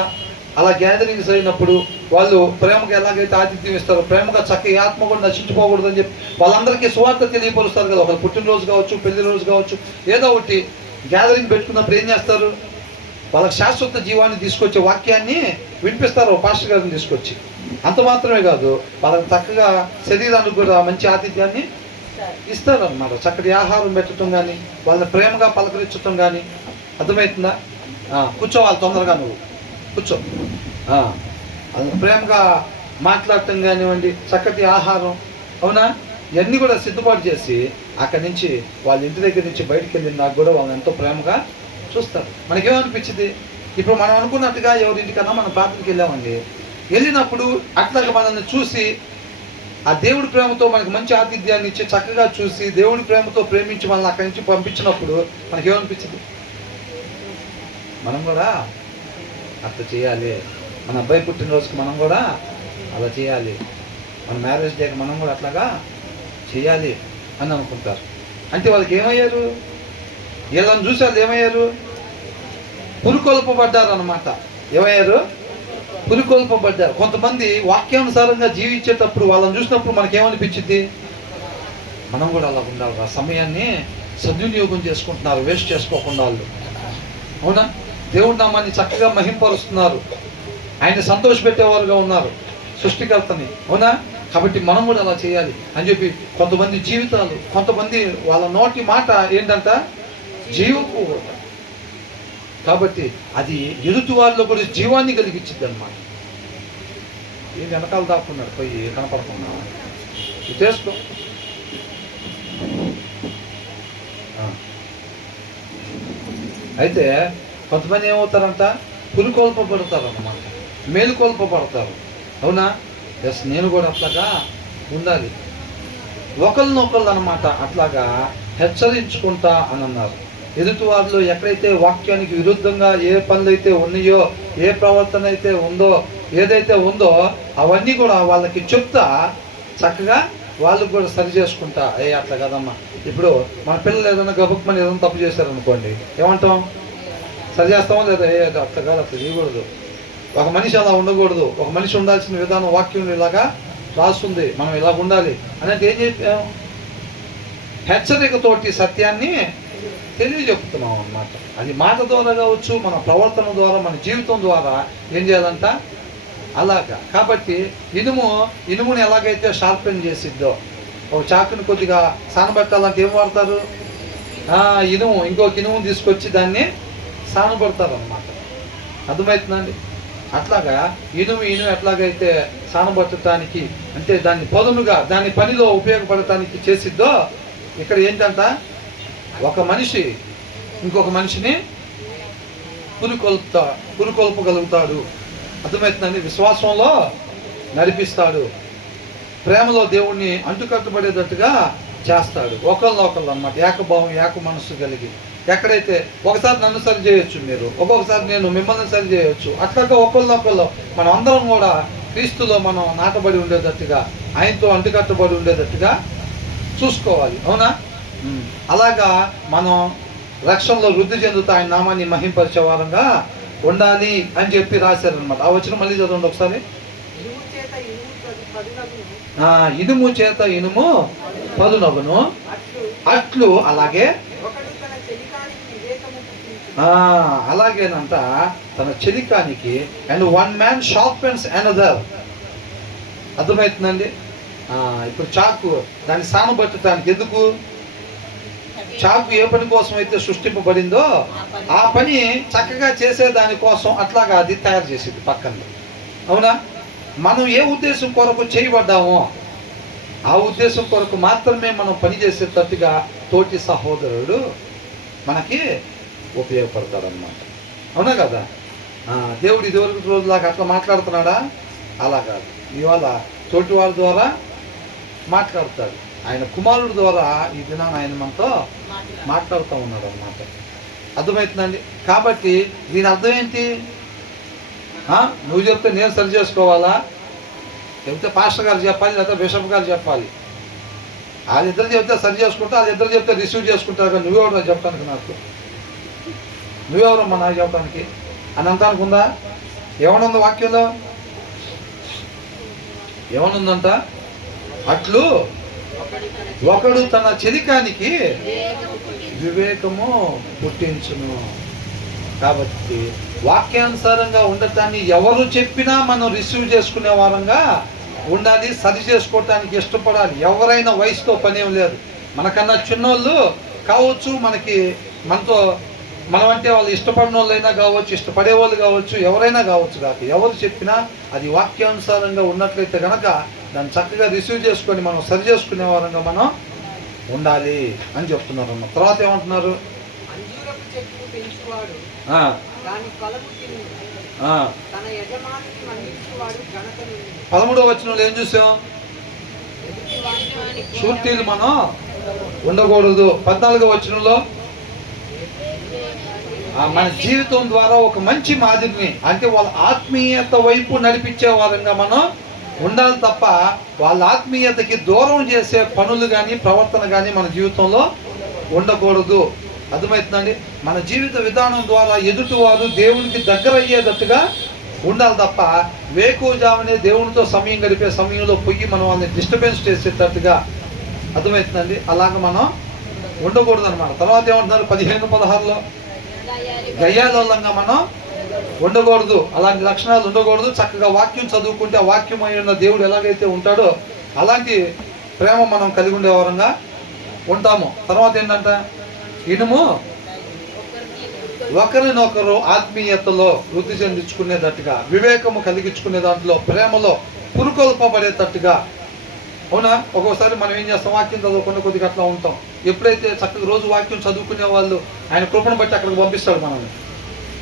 అలా గ్యాదరింగ్స్ అయినప్పుడు వాళ్ళు ప్రేమకు ఎలాగైతే ఆతిథ్యం ఇస్తారో, ప్రేమగా చక్కగా ఆత్మ కూడా నశించుకోకూడదు అని చెప్పి వాళ్ళందరికీ సువార్త తెలియపరుస్తారు కదా. ఒకరు పుట్టినరోజు కావచ్చు, పెళ్లి రోజు కావచ్చు, ఏదో ఒకటి గ్యాదరింగ్ పెట్టుకున్నప్పుడు ఏం చేస్తారు? వాళ్ళకి శాశ్వత జీవాన్ని తీసుకొచ్చే వాక్యాన్ని వినిపిస్తారు పాస్టర్ గారిని తీసుకొచ్చి. అంత మాత్రమే కాదు, వాళ్ళకి చక్కగా శరీరానికి కూడా మంచి ఆతిథ్యాన్ని ఇస్తారన్నమాట. చక్కటి ఆహారం పెట్టడం కానీ, వాళ్ళని ప్రేమగా పలకరించడం కానీ. అర్థమవుతుందా? కూర్చోవాలి, తొందరగా నువ్వు కూర్చో. వాళ్ళని ప్రేమగా మాట్లాడటం కానివ్వండి, చక్కటి ఆహారం, అవునా, ఇవన్నీ కూడా సిద్ధపాటు చేసి అక్కడి నుంచి వాళ్ళ ఇంటి దగ్గర నుంచి బయటికి వెళ్ళిన నాకు కూడా వాళ్ళని ఎంతో ప్రేమగా చూస్తారు. మనకేమనిపించింది? ఇప్పుడు మనం అనుకున్నట్టుగా ఎవరింటికన్నా మనం ప్రార్థనకి వెళ్ళామండి. వెళ్ళినప్పుడు అట్లాగా మనల్ని చూసి ఆ దేవుడి ప్రేమతో మనకు మంచి ఆతిథ్యాన్ని ఇచ్చి చక్కగా చూసి దేవుడి ప్రేమతో ప్రేమించి మనల్ని అక్కడి నుంచి పంపించినప్పుడు మనకేమనిపించింది? మనం కూడా అట్లా చేయాలి. మన అబ్బాయి పుట్టినరోజుకి మనం కూడా అలా చేయాలి. మన మ్యారేజ్ డేకి మనం కూడా అట్లాగా చేయాలి అని అనుకుంటారు. అంటే వాళ్ళకి ఏమయ్యారు? వీళ్ళని చూసి వాళ్ళు ఏమయ్యారు? పురుకొల్పబడ్డారు అన్నమాట. ఏమయ్యారు? పురుకొల్పబడ్డారు. కొంతమంది వాక్యానుసారంగా జీవించేటప్పుడు వాళ్ళని చూసినప్పుడు మనకేమనిపించింది? మనం కూడా అలా ఉండాలి. ఆ సమయాన్ని సద్వినియోగం చేసుకుంటున్నారు, వేస్ట్ చేసుకోకుండా వాళ్ళు. అవునా? దేవుడి నామాన్ని చక్కగా మహింపరుస్తున్నారు, ఆయన సంతోషపెట్టేవారుగా ఉన్నారు, సృష్టికర్తని. అవునా? కాబట్టి మనం కూడా అలా చేయాలి అని చెప్పి కొంతమంది జీవితాలు, కొంతమంది వాళ్ళ నోటి మాట ఏంటంట? జీవపు. కాబట్టి అది ఎదుటి వాళ్ళలో కూడా జీవాన్ని కలిగించింది అన్నమాట. ఏం వెనకాల దాక్కున్నాడు పోయి కనపడకుండా చేసుకో. అయితే కొంతమంది ఏమవుతారంట? పులికొల్పబడతారు అన్నమాట, మేలుకొల్పబడతారు. అవునా? ఎస్, నేను కూడా అట్లాగా ఉండాలి. ఒకళ్ళనొకళ్ళు అనమాట అట్లాగా హెచ్చరించుకుంటా అని అన్నారు. ఎదుటి వారిలో ఎక్కడైతే వాక్యానికి విరుద్ధంగా ఏ పనులైతే ఉన్నాయో, ఏ ప్రవర్తన అయితే ఉందో, ఏదైతే ఉందో అవన్నీ కూడా వాళ్ళకి చెప్తా చక్కగా వాళ్ళు కూడా సరి చేసుకుంటా. అట్లా కదమ్మా. ఇప్పుడు మన పిల్లలు ఏదైనా గబుక్మని ఏదైనా తప్పు చేశారనుకోండి, ఏమంటాం? సరి చేస్తామో లేదా? అట్లా కాదు, అట్లా చేయకూడదు. ఒక మనిషి అలా ఉండకూడదు. ఒక మనిషి ఉండాల్సిన విధానం వాక్యం ఇలాగా రాస్తుంది, మనం ఇలా ఉండాలి అనేది ఏం చెప్పాం? హెచ్చరికతోటి సత్యాన్ని తెలియజెప్తున్నాం అన్నమాట. అది మాట ద్వారా కావచ్చు, మన ప్రవర్తన ద్వారా, మన జీవితం ద్వారా ఏం చేయాలంట? అలాగా. కాబట్టి ఇనుముని ఎలాగైతే షార్పెన్ చేసిద్దో, ఒక చాకుని కొద్దిగా సానబెట్టాలంటే ఏం వాడతారు? ఇనుము, ఇంకొక ఇనుము తీసుకొచ్చి దాన్ని సానబడతారు అన్నమాట. అర్థమవుతుందండి? అట్లాగా ఇనుము ఎట్లాగైతే సానబట్టడానికి, అంటే దాన్ని పదునుగా దాని పనిలో ఉపయోగపడటానికి చేసిద్దో, ఇక్కడ ఏంటంట? ఒక మనిషి ఇంకొక మనిషిని పురుకొల్పగలుగుతాడు. అర్థమవుతుందండి? విశ్వాసంలో నడిపిస్తాడు, ప్రేమలో దేవుణ్ణి అంటుకట్టుబడేటట్టుగా చేస్తాడు. ఒకళ్ళు అన్నమాట, ఏకభావం, ఏక మనస్సు కలిగి. ఎక్కడైతే ఒకసారి నన్ను సరి చేయొచ్చు మీరు, ఒక్కొక్కసారి నేను మిమ్మల్ని సరి చేయొచ్చు, అట్లాగా ఒకళ్ళనొకళ్ళు మనం అందరం కూడా క్రీస్తులో మనం నాటబడి ఉండేటట్టుగా, ఆయనతో అంటుకట్టబడి ఉండేటట్టుగా చూసుకోవాలి. అవునా? అలాగా మనం రక్షణలో వృద్ధి చెందుతూ ఆయన నామాన్ని మహింపరిచే వారంగా ఉండాలి అని చెప్పి రాశారనమాట. ఆ వచ్చిన మళ్ళీ చదవండి ఒకసారి. ఇనుము చేత ఇనుము పదునగును అట్లు, అలాగే అలాగేనంట తన చెలికానికి. And one man sharpens another. అర్థమవుతుందండి? ఇప్పుడు చాకు దాన్ని సానబట్టడానికి ఎందుకు? చాకు ఏ పని కోసం అయితే సృష్టింపబడిందో ఆ పని చక్కగా చేసే దానికోసం అట్లాగా అది తయారు చేసేది పక్కన. అవునా? మనం ఏ ఉద్దేశం కొరకు చేయబడ్డామో ఆ ఉద్దేశం కొరకు మాత్రమే మనం పనిచేసేటట్టుగా తోటి సహోదరుడు మనకి ఉపయోగపడతాడన్నమాట. అవునా కదా? దేవుడు ఇదివరకు రోజులాగా అట్లా మాట్లాడుతున్నాడా? అలా కాదు. ఇవాళ తోటి వారి ద్వారా మాట్లాడతాడు. ఆయన కుమారుడు ద్వారా ఈ దినాన్ని ఆయన మనతో మాట్లాడుతూ ఉన్నాడు అన్నమాట. అర్థమవుతుందండి? కాబట్టి దీని అర్థం ఏంటి? నువ్వు చెప్తే నేను సరి చేసుకోవాలా? చెప్తే పాస్టర్ గారు చెప్పాలి, లేదా బిషప్ గారు చెప్పాలి. వాళ్ళిద్దరు చెప్తే సరి చేసుకుంటా, వాళ్ళిద్దరు చెప్తే రిసీవ్ చేసుకుంటారు. కానీ నువ్వెవరో చెప్పడానికి, నాకు నువ్వెవరమ్మా నాకు చెప్పడానికి అని అంటానికి ఉందా? ఏమనుంది వాక్యంలో? ఏమనుందంట? అట్లు ఒకడు తన చెలికానికి వివేకము పుట్టించును. కాబట్టి వాక్యానుసారంగా ఉండటాన్ని ఎవరు చెప్పినా మనం రిసీవ్ చేసుకునే వారంగా ఉండాలి. సరి చేసుకోవటానికి ఇష్టపడాలి. ఎవరైనా వయసుతో పనేం లేదు. మనకన్నా చిన్నోళ్ళు కావచ్చు, మనతో మనమంటే వాళ్ళు ఇష్టపడిన వాళ్ళైనా కావచ్చు, ఇష్టపడే వాళ్ళు కావచ్చు, ఎవరైనా కావచ్చు. కాక ఎవరు చెప్పినా అది వాక్యానుసారంగా ఉన్నట్లయితే కనుక దాన్ని చక్కగా రిసీవ్ చేసుకొని మనం సరి చేసుకునే వారంగా మనం ఉండాలి అని చెప్తున్నారు అన్న. తర్వాత ఏమంటున్నారు? 13వ వచనంలో ఏం చూసాం? షూర్టీలు మనం ఉండకూడదు. 14వ వచనంలో మన జీవితం ద్వారా ఒక మంచి మాదిరిని, అంటే వాళ్ళ ఆత్మీయత వైపు నడిపించే వారంగా మనం ఉండాలి తప్ప వాళ్ళ ఆత్మీయతకి దూరం చేసే పనులు కానీ ప్రవర్తన కానీ మన జీవితంలో ఉండకూడదు. అర్థమవుతుందండి? మన జీవిత విధానం ద్వారా ఎదుటివారు దేవునికి దగ్గర అయ్యేటట్టుగా ఉండాలి తప్ప వేకువజామునే దేవునితో సమయం గడిపే సమయంలో పోయి మనం వాళ్ళని డిస్టర్బెన్స్ చేసేటట్టుగా, అర్థమవుతుందండి, అలాగ మనం ఉండకూడదు అనమాట. తర్వాత ఏమంటున్నారు? 15-16లో గయ్యాలంగా మనం ఉండకూడదు. అలాంటి లక్షణాలు ఉండకూడదు. చక్కగా వాక్యం చదువుకుంటే ఆ వాక్యం అయిన దేవుడు ఎలాగైతే ఉంటాడో అలాంటి ప్రేమ మనం కలిగి ఉండే వారంగా ఉంటాము. తర్వాత ఏంటంట? ఇనుము ఒకరినొకరు ఆత్మీయతలో వృద్ధి చెందించుకునేటట్టుగా, వివేకము కలిగించుకునే దాంట్లో, ప్రేమలో పురుకొల్పబడేటట్టుగా. అవునా? ఒక్కోసారి మనం ఏం చేస్తాం? వాక్యం చదువుకునే కొద్దిగా అట్లా ఉంటాం. ఎప్పుడైతే చక్కగా రోజు వాక్యం చదువుకునే వాళ్ళు ఆయన కృపను బట్టి అక్కడికి పంపిస్తాడు మనల్ని.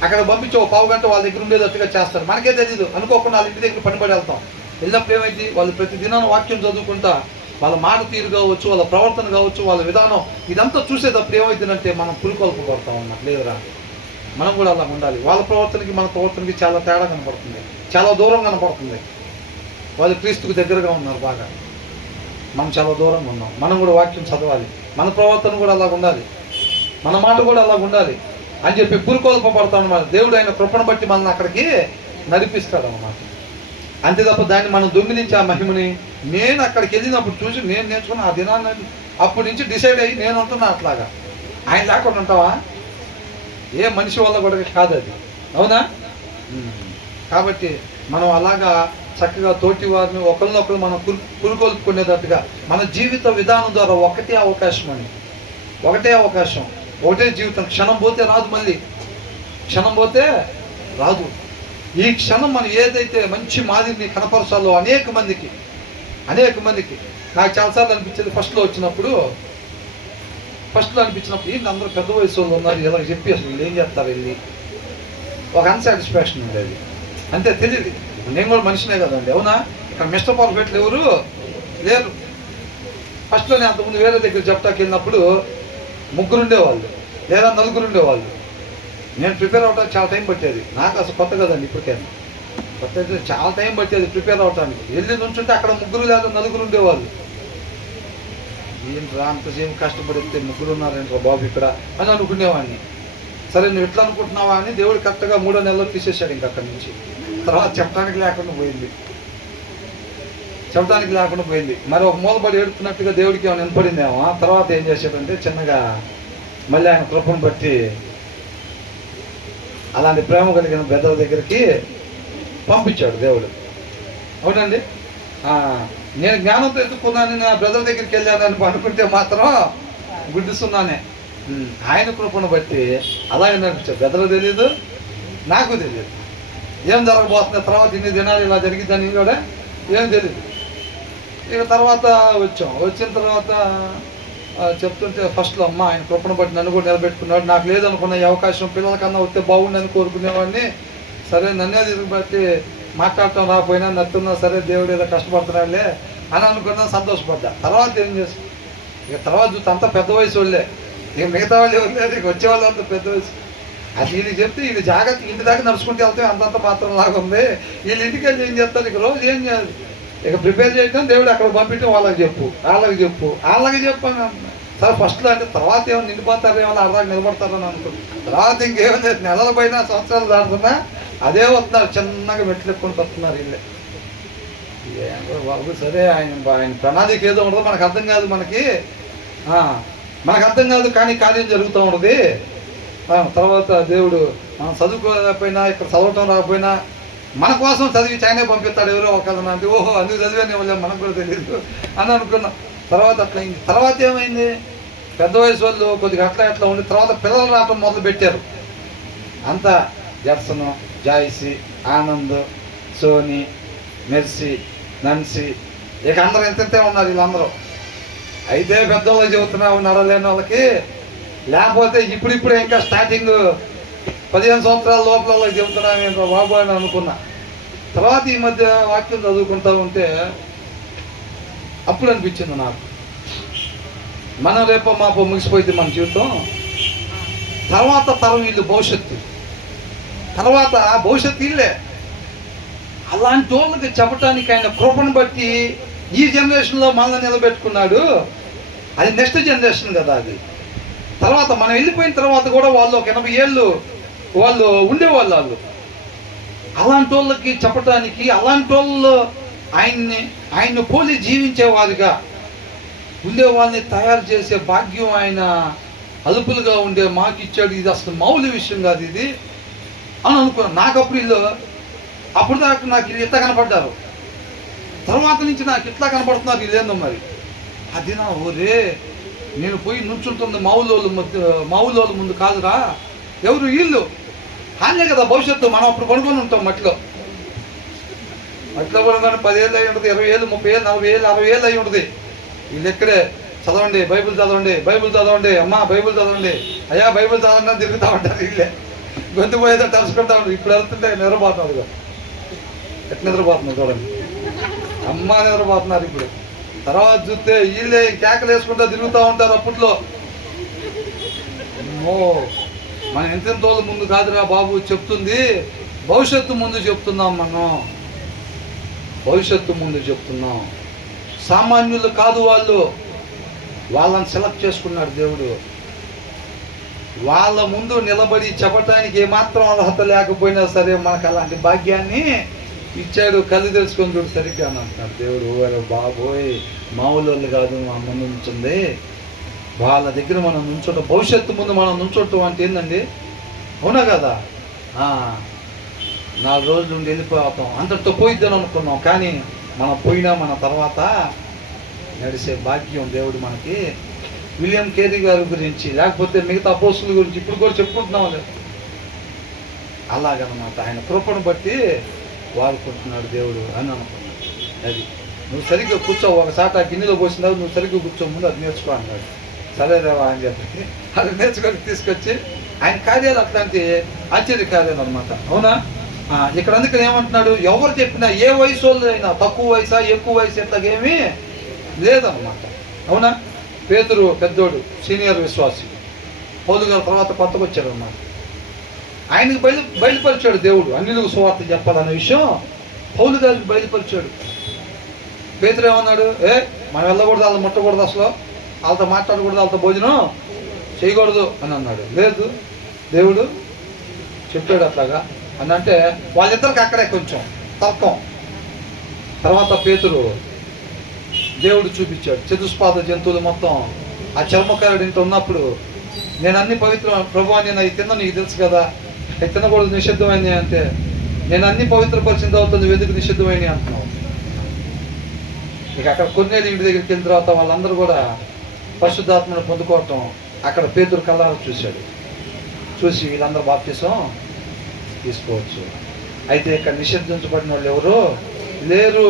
అక్కడ పంపించి ఒక పావు గంట వాళ్ళ దగ్గర ఉండేటట్టుగా చేస్తారు. మనకే తెలీదు, అనుకోకుండా వాళ్ళ ఇంటి దగ్గర పనిపడి వెళ్తాం. వెళ్ళినప్పుడు ఏమైంది? వాళ్ళు ప్రతి దినాన్ని వాక్యం చదువుకుంటా వాళ్ళ మాట తీరు కావచ్చు, వాళ్ళ ప్రవర్తన కావచ్చు, వాళ్ళ విధానం ఇదంతా చూసేటప్పుడు ఏమైందంటే మనం పురుకొల్పబడతాం అన్నమాట. లేదురా, మనం కూడా అలా ఉండాలి. వాళ్ళ ప్రవర్తనకి మన ప్రవర్తనకి చాలా తేడా కనపడుతుంది, చాలా దూరం కనపడుతుంది. వాళ్ళు క్రీస్తుకు దగ్గరగా ఉన్నారు బాగా, మనం చాలా దూరంగా ఉన్నాం. మనం కూడా వాక్యం చదవాలి, మన ప్రవర్తన కూడా అలాగ ఉండాలి, మన మాట కూడా అలాగ ఉండాలి అని చెప్పి పురుకొల్పబడతాం అన్నమాట. దేవుడు ఆయన కృపను బట్టి మనల్ని అక్కడికి నడిపిస్తాడు అన్నమాట. అంతే తప్ప దాన్ని మనం దొంగిలించి ఆ మహిమని నేను అక్కడికి వెళ్ళినప్పుడు చూసి నేను నేర్చుకున్న ఆ దినాన్ని అప్పటి నుంచి డిసైడ్ అయ్యి నేను ఉంటున్నా. అట్లాగా ఆయన లేకుండా ఉంటావా? ఏ మనిషి వల్ల కూడా కాదు అది. అవునా? కాబట్టి మనం అలాగా చక్కగా తోటి వారిని ఒకరినొకరు మనం పురుకొల్పుకునేటట్టుగా మన జీవిత విధానం ద్వారా ఒకటే అవకాశం అండి, ఒకటే అవకాశం, ఒకటే జీవితం. క్షణం పోతే రాదు, మళ్ళీ క్షణం పోతే రాదు. ఈ క్షణం మనం ఏదైతే మంచి మాదిరిని కనపరచాలో అనేక మందికి నాకు చాలాసార్లు అనిపించేది. ఫస్ట్లో అనిపించినప్పుడు ఏంటి అందరూ పెద్ద వయసు వాళ్ళు ఉన్నారు ఇలా చెప్పి అసలు వీళ్ళు ఏం చేస్తారు వెళ్ళి ఒక అన్సాటిస్ఫాక్షన్ ఉండేది. అంతే, తెలియదు. నేను కూడా మనిషినే కదండి. అవునా? ఇక్కడ మిస్టర్ పర్ఫెక్ట్లు ఎవరు లేరు. ఫస్ట్లో నేను అంతకుముందు వేరే దగ్గర చెప్తాకి వెళ్ళినప్పుడు 3 ఉండేవాళ్ళు లేదా 4 ఉండేవాళ్ళు. నేను ప్రిపేర్ అవడానికి చాలా టైం పట్టేది. నాకు అసలు కొత్త కదండి ఇప్పటికైనా. కొత్త చాలా టైం పట్టేది ప్రిపేర్ అవటానికి. వెళ్ళి నుంచుంటే అక్కడ 3 లేదా 4 ఉండేవాళ్ళు. ఏంట్రా అంతసేపు కష్టపడితే 3 ఉన్నారేంట్రా బాబు ఇక్కడ అని అనుకునేవాడిని. సరే నువ్వు ఎట్లా అనుకుంటున్నావా అని దేవుడు కరెక్ట్గా 3వ నెలలో తీసేశాడు. ఇంక అక్కడి నుంచి తర్వాత చెప్పడానికి లేకుండా పోయింది. మరి ఒక మూలబడి ఏడుతున్నట్టుగా దేవుడికి ఏమైనా వినపడిందేమో. తర్వాత ఏం చేశాడంటే చిన్నగా మళ్ళీ ఆయన కృపను బట్టి అలాంటి ప్రేమ కలిగిన బ్రదర్ దగ్గరికి పంపించాడు దేవుడు. అవునండి. నేను జ్ఞానంతో ఎత్తుకున్నాను, నా బ్రదర్ దగ్గరికి వెళ్ళానని అనుకుంటే మాత్రం గుడ్డిస్తున్నానే. ఆయన కృపను బట్టి అలాగే నడిపించాడు. బ్రదర్ తెలీదు, నాకు తెలియదు ఏం జరగబోతుంది, తర్వాత ఇన్ని దినాలు ఇలా జరిగిద్దని కూడా ఏం తెలియదు. ఇక తర్వాత వచ్చిన తర్వాత చెప్తుంటే ఫస్ట్లో అమ్మ ఆయన కృపను బట్టి నన్ను కూడా నిలబెట్టుకున్నాడు. నాకు లేదనుకున్న ఈ అవకాశం పిల్లలకన్నా వస్తే బాగుండని కోరుకునేవాడిని. సరే నన్నే తిరిగి బట్టి మాట్లాడటం రాకపోయినా నత్తున్నా సరే దేవుడు ఏదో కష్టపడుతున్నాడులే అని అనుకున్నా, సంతోషపడ్డా. తర్వాత ఏం చేస్తాం, ఇక తర్వాత చూస్తే అంతా పెద్ద వయసు వాళ్ళే. ఇక మిగతా వాళ్ళు ఎవరు లేదు, ఇక వచ్చేవాళ్ళు అంతా పెద్ద వయసు. అది వీళ్ళకి చెప్తే వీళ్ళు జాగ్రత్త ఇంటి దాకా నడుచుకుంటూ వెళ్తే అంతంత మాత్రం లాగా ఉంది. వీళ్ళు ఇంటికి వెళ్ళి ఏం చేస్తారు, ఇక రోజు ఏం చేయాలి, ఇక ప్రిపేర్ చేయటం, దేవుడు అక్కడ పంపించడం, వాళ్ళకి చెప్పు అని అంటున్నా. సరే ఫస్ట్లో అంటే తర్వాత ఏమో నిండిపోతారు, ఏమన్నా అర్థాకి నిలబడతారని అనుకుంటున్నాను. తర్వాత ఇంకేమో లేదు, నెలలు పైన సంవత్సరాలు దాటుతున్నా అదే వస్తున్నారు, చిన్నగా మెట్లు ఎక్కుంటూ వస్తున్నారు వీళ్ళే. బాబు సరే ఆయన ప్రణాళిక ఏదో ఉండదు, మనకు అర్థం కాదు, మనకు అర్థం కాదు, కానీ కార్యం జరుగుతూ ఉంటుంది. తర్వాత దేవుడు మనం చదువుకోలేకపోయినా, ఇక్కడ చదవటం రాకపోయినా మన కోసం చదివి చైనా పంపిస్తాడు ఎవరో ఒకళ్ళు. అంటే ఓహో అందుకు చదివానే మనకు కూడా తెలియదు అని అనుకున్నాం. తర్వాత అట్లా అయింది. తర్వాత ఏమైంది, పెద్ద వయసు వాళ్ళు కొద్దిగా అట్లా ఉండి తర్వాత పిల్లలు రావటం మొదలు పెట్టారు. అంతా జడ్సను, జాయిసి, ఆనంద్, సోని, మెర్సీ, నన్సీ, ఇక అందరూ ఎంతే ఉన్నారు వీళ్ళందరూ. అయితే పెద్దవాళ్ళు చెబుతున్నావు నడలేని వాళ్ళకి, లేకపోతే ఇప్పుడిప్పుడే ఇంకా స్టార్టింగ్ 15 సంవత్సరాల లోపల చెబుతున్నాను బాబు అని అనుకున్నా. తర్వాత ఈ మధ్య వాక్యం చదువుకుంటూ ఉంటే అప్పుడు అనిపించింది నాకు, మనం రేపో మాపో ముగిసిపోయింది మన జీవితం, తర్వాత తరం వీళ్ళు భవిష్యత్తు వీళ్ళే. అలాంటి వాళ్ళకి చెప్పడానికి ఆయన కృపను బట్టి ఈ జనరేషన్లో మనల్ని నిలబెట్టుకున్నాడు. అది నెక్స్ట్ జనరేషన్ కదా. అది తర్వాత మనం వెళ్ళిపోయిన తర్వాత కూడా వాళ్ళు ఒక 80 ఏళ్ళు వాళ్ళు ఉండేవాళ్ళు. అలాంటి వాళ్ళకి చెప్పటానికి, అలాంటి వాళ్ళు ఆయన్ని పోలి జీవించేవారుగా ఉండే వాళ్ళని తయారు చేసే భాగ్యం ఆయన అదుపులుగా ఉండే మాకు ఇచ్చాడు. ఇది అసలు మామూలు విషయం కాదు ఇది అని అనుకున్నాను. నాకు అప్పుడు దాకా నాకు ఇట్లా కనపడ్డారు, తర్వాత నుంచి నాకు ఇట్లా కనపడుతున్నారు వీళ్ళేందో. మరి అది నా ఓరే, నేను పోయి నుంచుంటుంది మావులోళ్ళ ముందు కాదురా, ఎవరు వీళ్ళు, ఆయనే కదా భవిష్యత్తు. మనం అప్పుడు కొనుక్కొని ఉంటాం మట్టిలో కొనుక్కొని 10 ఏళ్ళు అయి ఉంటుంది, 20 ఏళ్ళు, 30 ఏళ్ళు, 40 ఏళ్ళు, 60 ఏళ్ళు అయి ఉంటుంది. వీళ్ళు ఎక్కడే చదవండి, బైబిల్ చదవండి, అమ్మ బైబిల్ చదవండి, అయ్యా బైబిల్ చదవండి అని తిరుగుతూ ఉంటారు. వీళ్ళే గొంతు పోయేదో తలుసుకుంటా ఉంటారు. ఇప్పుడు వెళ్తుంటే నిద్రపోతున్నారు, ఎట్లా నిద్రపోతున్నారు చూడండి, అమ్మ నిద్రపోతున్నారు ఇప్పుడు. తర్వాత చూస్తే వీళ్ళే కేకలు వేసుకుంటూ తిరుగుతూ ఉంటారు. అప్పట్లో మనం ఎంతెంతోళ్ళ ముందు కాదురా బాబు చెప్తుంది, భవిష్యత్తు ముందు చెప్తున్నాం, సామాన్యులు కాదు వాళ్ళని సెలెక్ట్ చేసుకున్నాడు దేవుడు. వాళ్ళ ముందు నిలబడి చెప్పటానికి ఏమాత్రం అర్హత లేకపోయినా సరే మనకు అలాంటి భాగ్యాన్ని ఇచ్చాడు. కళ్ళు తెలుసుకొని చూడు సరిగ్గా అని అంటున్నాడు దేవుడు. బాబోయ్ మామూలు కాదు మా ముందు నుంచుంది, వాళ్ళ దగ్గర మనం నుంచోటం, భవిష్యత్తు ముందు మనం నుంచోటం అంటే ఏంటండి, అవునా కదా. 4 రోజులు ఉండి వెళ్ళిపోతాం, అంతటితో పోయిద్దని అనుకున్నాం, కానీ మనం పోయినా మన తర్వాత నడిసే భాగ్యం దేవుడు మనకి. విలియం కేరీ గారి గురించి, లేకపోతే మిగతా అపోస్తుల గురించి ఇప్పుడు కూడా చెప్పుకుంటున్నాం లేదు, అలాగనమాట. ఆయన కృపను బట్టి వాడుకుంటున్నాడు దేవుడు అని అనుకున్నాడు. అది నువ్వు సరిగ్గా కూర్చో, ఒకసారి ఆ గిన్నెలో పోసినావు, నువ్వు సరిగ్గా కూర్చో, ముందు అది నేర్చుకో అన్నాడు. సరేదేవా అని చెప్పి అది నేర్చుకొని తీసుకొచ్చి ఆయన కార్యాలు అట్లాంటి ఆశ్చర్య కార్యాలు అనమాట. అవునా. ఇక్కడ అందుకని ఏమంటున్నాడు, ఎవరు చెప్పినా ఏ వయసు వాళ్ళు అయినా, తక్కువ వయసా ఎక్కువ వయసు ఎట్లాగేమీ లేదన్నమాట. అవునా. పేతురు పెద్దోడు, సీనియర్ విశ్వాసి, పౌలు గారు తర్వాత కొత్తగా వచ్చాడు అన్నమాట. ఆయనకు బయలుపరిచాడు దేవుడు, అన్యులకు సువార్త చెప్పాలన్న విషయం పౌలు గారికి బయలుపరిచాడు. పేతురు ఏమన్నాడు, మనం వెళ్ళకూడదు, వాళ్ళు ముట్టకూడదు, అసలు వాళ్ళతో మాట్లాడకూడదు, వాళ్ళతో భోజనం చేయకూడదు అని అన్నాడు. లేదు, దేవుడు చెప్పాడు అట్లాగా అని. అంటే వాళ్ళిద్దరికి అక్కడే కొంచెం తర్కం. తర్వాత పేతురు దేవుడు చూపించాడు చతుష్పాద జంతువులు మొత్తం ఆ చర్మకారుడు ఇంట్లో ఉన్నప్పుడు, నేను అన్ని పవిత్ర ప్రభు అని నేను అవి తిన్నా, నీకు తెలుసు కదా, అవి తినకూడదు, నిషిద్ధమైనవి అంటే, నేను అన్ని పవిత్రపరిచిన తర్వాత నువ్వు ఎందుకు నిషిద్ధమైనవి అంటున్నావు. ఇక అక్కడ కొన్నేళ్ళు ఇంటి దగ్గరికి వెళ్ళిన తర్వాత వాళ్ళందరూ కూడా పరిశుద్ధాత్మను పొందుకోవటం అక్కడ పేతురు కళ్ళారా చూశాడు. చూసి వీళ్ళందరూ బాప్తిసం తీసుకోవచ్చు. అయితే ఇక్కడ నిషేధించబడిన వాళ్ళు ఎవరు లేరు.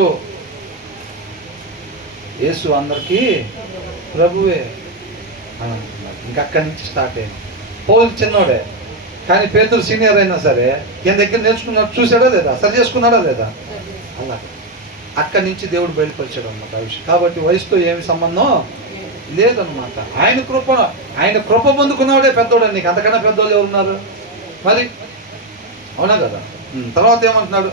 యేసు అందరికీ ప్రభువే అని అంటున్నారు. ఇంకక్కడి నుంచి స్టార్ట్ అయింది. పౌలు చిన్నోడే, కానీ పేతురు సీనియర్ అయినా సరే ఈయన దగ్గర నేర్చుకున్నాడు, చూసాడా లేదా, సరి చేసుకున్నాడా లేదా, అలా అక్కడి నుంచి దేవుడు బయలుపరిచాడు అన్నమాట ఆ విషయం. కాబట్టి వయసుతో ఏమి సంబంధం లేదన్నమాట. ఆయన కృప పొందుకున్నవాడే పెద్దోడు. నీకు అంతకన్నా పెద్దోళ్ళు ఎవరున్నారు మరి, అవునా కదా. తర్వాత ఏమంటున్నాడు,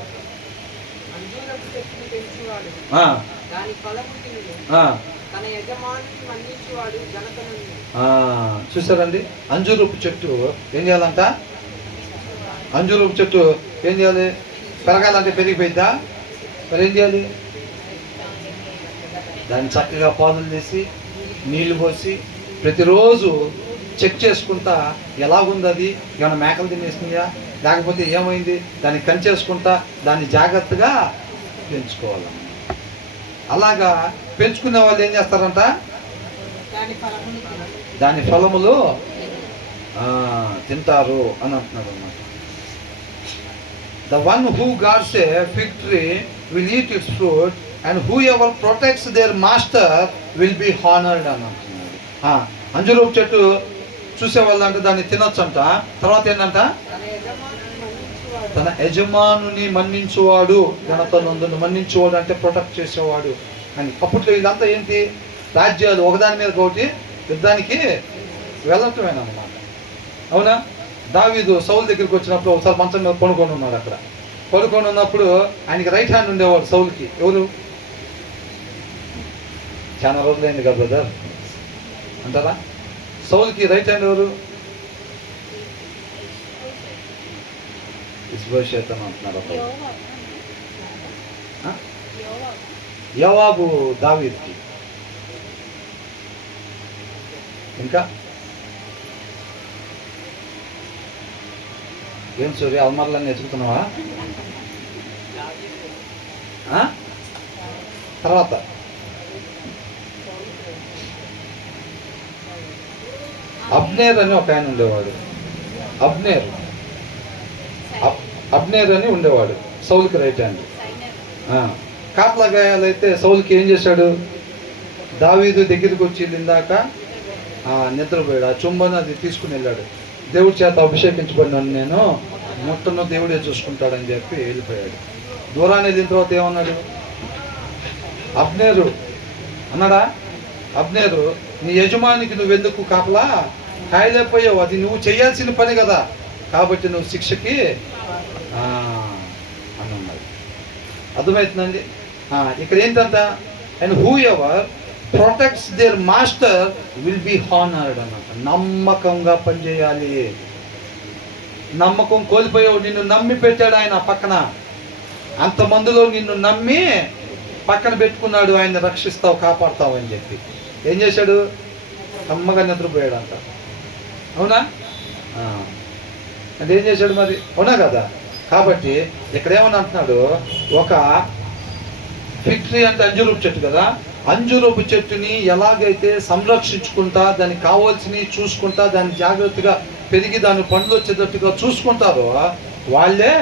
చూసారండి, అంజూరపు చెట్టు ఏం చేయాలంట, అంజూరపు చెట్టు ఏం చేయాలి, పెరగాలంటే పెరిగిపోయిద్దా, మరి ఏం చేయాలి, దాన్ని చక్కగా పాదులు చేసి నీళ్లు పోసి ప్రతిరోజు చెక్ చేసుకుంటా ఎలాగుంది, అది ఏమైనా మేకలు తినేసిందా లేకపోతే ఏమైంది, దాన్ని కంచేసుకుంటా దాన్ని జాగ్రత్తగా పెంచుకోవాలి. అలాగా పెంచుకునే వాళ్ళు ఏం చేస్తారంట, దాని ఫలములు తింటారు అని అంటున్నారు అన్నమాట. The one who guards a fig tree will eat its fruit, and whoever protects their master will be honored అని అంటున్నారు. అంజూరపు చెట్టు చూసేవాళ్ళు అంటే దాన్ని తినొచ్చు అంట. తర్వాత ఏంటంట, తన యజమానుని మన్నించువాడు ఘనత నందును. మన్నించువాడు అంటే ప్రొటెక్ట్ చేసేవాడు అని. అప్పట్లో ఇదంతా ఏంటి, రాజ్యాలు ఒకదాని మీద ఒకటి యుద్ధానికి వెళ్ళటమేనమాట. అవునా. దావీదు సౌలు దగ్గరికి వచ్చినప్పుడు ఒకసారి మంచం మీద పడుకొని ఉన్నాడు. అక్కడ పడుకొని ఉన్నప్పుడు ఆయనకి రైట్ హ్యాండ్ ఉండేవాడు సౌలుకి. ఎవరు, చాలా రోజులైంది కదా బ్రదర్ అంటారా, సౌలుకి రైట్ హ్యాండ్ ఎవరు, ఇష్బోషెత్ అంటున్నారు. యోవాబు దావీదుకి. ఇంకా ఏం సూర్య అల్మార్లన్నీ ఎదుగుతున్నావా. తర్వాత అబ్నేర్ అని ఒక ఆయన ఉండేవాడు. అబ్నేర్ అని ఉండేవాడు సౌలుకి రైట్ హ్యాండ్. కాట్లా గాయాలైతే సౌలుకి ఏం చేశాడు, దావీదు దగ్గరికి వచ్చి ఇందాక నిద్రపోయాడు. ఆ చుంబను అది తీసుకుని వెళ్ళాడు. దేవుడి చేత అభిషేకించబడినాను నేను, మొట్టను దేవుడే చూసుకుంటాడని చెప్పి వెళ్ళిపోయాడు. దూరాన్ని వెళ్ళిన తర్వాత ఏమన్నాడు, అబ్నేరు అన్నాడా, అబ్నేరు నీ యజమానికి నువ్వెందుకు కాపలా కాయలేకపోయావు, అది నువ్వు చేయాల్సిన పని కదా, కాబట్టి నువ్వు శిక్షకి అని అన్నాడు. అర్థమవుతుందండి. ఇక్కడ ఏంటంట, and who ever protects there master will be honoured అన్నమాట. నమ్మకంగా పనిచేయాలి. నమ్మకం కోల్పోయావు, నిన్ను నమ్మి పెట్టాడు ఆయన పక్కన, అంతమందిలో నిన్ను నమ్మి పక్కన పెట్టుకున్నాడు, ఆయన రక్షిస్తావు కాపాడుతావు అని చెప్పి. ఏం చేశాడు, నమ్మగా నిద్రపోయాడు అంట. అవునా, అంటే ఏం చేశాడు మరి, అవునా కదా. కాబట్టి ఇక్కడ ఏమని అంటున్నాడు, ఒక ఫిగ్ ట్రీ అంటే అంజూరపు చెట్టు కదా, అంజూరపు చెట్టుని ఎలాగైతే సంరక్షించుకుంటా దానికి కావాల్సినవి చూసుకుంటా దాన్ని జాగ్రత్తగా పెరిగి దాని పండ్లు వచ్చేటట్టుగా చూసుకుంటారో వాళ్ళే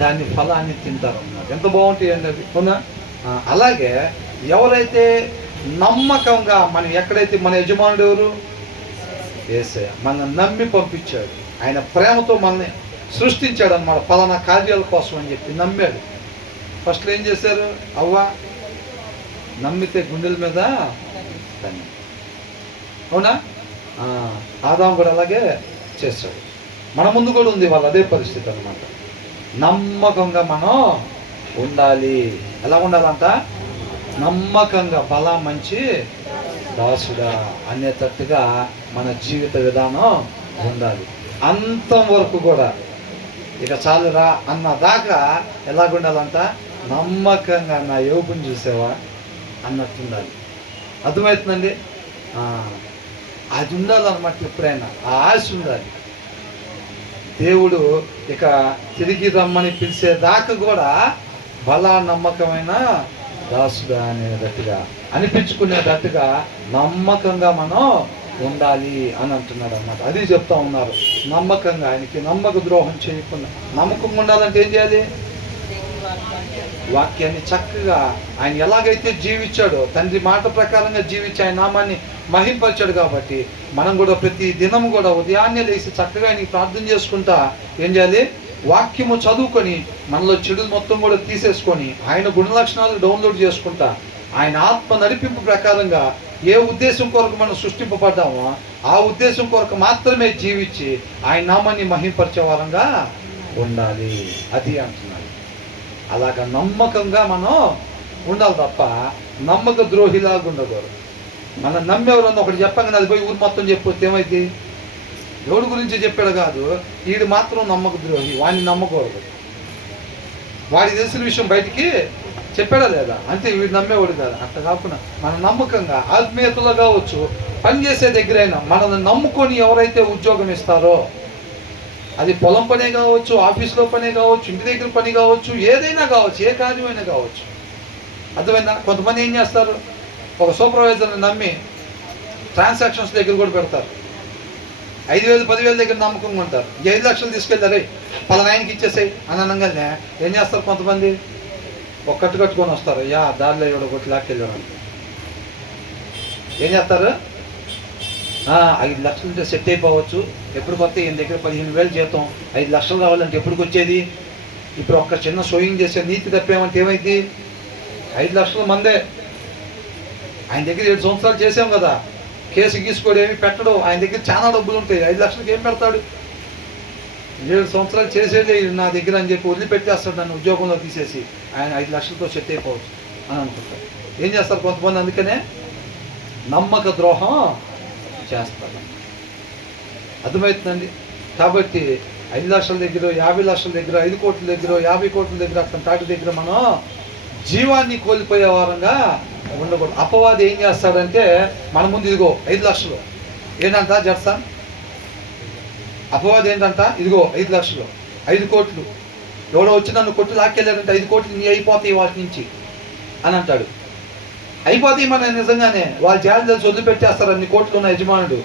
దాని ఫలాన్ని తింటారు అన్నమాట. ఎంత బాగుంటాయండి అవి, అవునా. అలాగే ఎవరైతే నమ్మకంగా మనం ఎక్కడైతే మన యజమానుడు ఎవరు, యేసయ్య, మనల్ని నమ్మి పంపించాడు, ఆయన ప్రేమతో మనల్ని సృష్టించాడు అన్నమాట ఫలానా కార్యాల కోసం అని చెప్పి నమ్మాడు. ఫస్ట్లో ఏం చేశారు, అవ్వ నమ్మితే గుండెల మీద తన్ని, అవునా. ఆదాము కూడా అలాగే చేశాడు. మన ముందు కూడా ఉంది వాళ్ళ అదే పరిస్థితి అనమాట. నమ్మకంగా మనం ఉండాలి. ఎలా ఉండాలంట? నమ్మకంగా బల మంచి దాసుడా అనేటట్టుగా మన జీవిత విధానం ఉండాలి. అంతం వరకు కూడా ఇక చాలురా అన్న దాకా ఎలాగుండాలంట? నమ్మకంగా నా యోగుని చూసావా అన్నట్టుండాలి. అర్థమవుతుందండి? అది ఉండాలన్నమాట. ఎప్పుడైనా ఆ ఆశ ఉండాలి. దేవుడు ఇక తిరిగి రమ్మని పిలిచేదాకా కూడా బలా నమ్మకమైన దాసుడా అనేటట్టుగా అనిపించుకునేటట్టుగా నమ్మకంగా మనం ఉండాలి అని అంటున్నాడు అన్నమాట. అది చెప్తా ఉన్నారు. నమ్మకంగా ఆయనకి నమ్మక ద్రోహం చేయకుండా నమ్మకంగా ఉండాలంటే ఏం చేయాలి? వాక్యాన్ని చక్కగా ఆయన ఎలాగైతే జీవించాడో, తండ్రి మాట ప్రకారంగా జీవించి ఆయన నామాన్ని మహింపరిచాడు కాబట్టి మనం కూడా ప్రతి దినము కూడా ఉదయాన్నే లేచి చక్కగా ఆయనకి ప్రార్థన చేసుకుంటా ఏం చేయాలి? వాక్యము చదువుకొని మనలో చెడులు మొత్తం కూడా తీసేసుకొని ఆయన గుణలక్షణాలు డౌన్లోడ్ చేసుకుంటా ఆయన ఆత్మ నడిపింపు ప్రకారంగా ఏ ఉద్దేశం కొరకు మనం సృష్టింపబడ్డామో ఆ ఉద్దేశం కొరకు మాత్రమే జీవించి ఆయన నామాన్ని మహింపరిచే వారంగా ఉండాలి. అది అంటున్నాడు. అలాగా నమ్మకంగా మనం ఉండాలి తప్ప నమ్మక ద్రోహిలాగా ఉండకూడదు. మనం నమ్మేవారన్నా ఒకటి చెప్పగానే అది పోయి ఊరు మొత్తం చెప్పొస్తే ఏమైంది? ఎవడి గురించి చెప్పాడు కాదు, వీడు మాత్రం నమ్మక ద్రోహి, వాడిని నమ్మకూడదు. వాడికి తెలిసిన విషయం బయటికి చెప్పాడా లేదా అంటే వీడు నమ్మేవాడు కాదు. అట్లా కాకుండా మన నమ్మకంగా ఆత్మీయతలో కావచ్చు, పనిచేసే దగ్గరైనా మనల్ని నమ్ముకొని ఎవరైతే ఉద్యోగం ఇస్తారో, అది పొలం పనే కావచ్చు, ఆఫీస్లో పనే కావచ్చు, ఇంటి దగ్గర పని కావచ్చు, ఏదైనా కావచ్చు, ఏ కార్యమైనా కావచ్చు. అర్థమైనా? కొంతమంది ఏం చేస్తారు? ఒక సూపర్వైజర్ని నమ్మి ట్రాన్సాక్షన్స్ దగ్గర కూడా పెడతారు. 5,000 10,000 దగ్గర నమ్మకంగా ఉంటారు. 5 లక్షలు తీసుకెళ్తారే పలానాయనకి ఇచ్చేసాయి అని అనగానే ఏం చేస్తారు? కొంతమంది ఒక కట్టుకొని వస్తారు. దారిలో ఇవ్వడం కొట్టి లాక్కెళ్ళాడు. ఏం చేస్తారు? 5 లక్షలు ఉంటే సెట్ అయిపోవచ్చు. ఎప్పుడు కొత్త ఈయన దగ్గర 15,000 జీతం, 5 లక్షలు కావాలంటే ఎప్పటికి వచ్చేది? ఇప్పుడు ఒక్క చిన్న షోయింగ్ చేసే నీతి తప్పేమంటే ఏమైంది? 5 లక్షల మందే ఆయన దగ్గర 7 సంవత్సరాలు చేసాం కదా, కేసు గీసుకోడు, ఏమి పెట్టడు. ఆయన దగ్గర చాలా డబ్బులు ఉంటాయి. 5 లక్షలకి ఏం పెడతాడు? 7 సంవత్సరాలు చేసేదే నా దగ్గర అని చెప్పి వదిలిపెట్టేస్తాడు. నన్ను ఉద్యోగంలో తీసేసి ఆయన 5 లక్షలతో సెట్ అయిపోవచ్చు అని అనుకుంటారు. ఏం చేస్తారు కొంతమంది? అందుకనే నమ్మక ద్రోహం చేస్తారు. అర్థమవుతుందండి? కాబట్టి 5 లక్షల దగ్గర, 50 లక్షల దగ్గర, 5 కోట్ల దగ్గర, 50 కోట్ల దగ్గర అతని తాటి దగ్గర మనం జీవాన్ని కోల్పోయే వారంగా ఉండకూడదు. అపవాది ఏం చేస్తాడంటే మన ముందు ఇదిగో 5 లక్షలు ఏంటంట జడ్సన్, అపవాది ఏంటంట? ఇదిగో 5 లక్షలు, 5 కోట్లు, ఎవడో వచ్చి నన్ను కొట్టి లాక్కెళ్ళాడంటే 5 కోట్లు నీ అయిపోతాయి వాటి నుంచి అని అంటాడు. అయిపోతాయి మన నిజంగానే వాళ్ళు జాలి తెలిసి వదిలిపెట్టేస్తారు. అన్ని కోట్లు ఉన్న యజమానుడు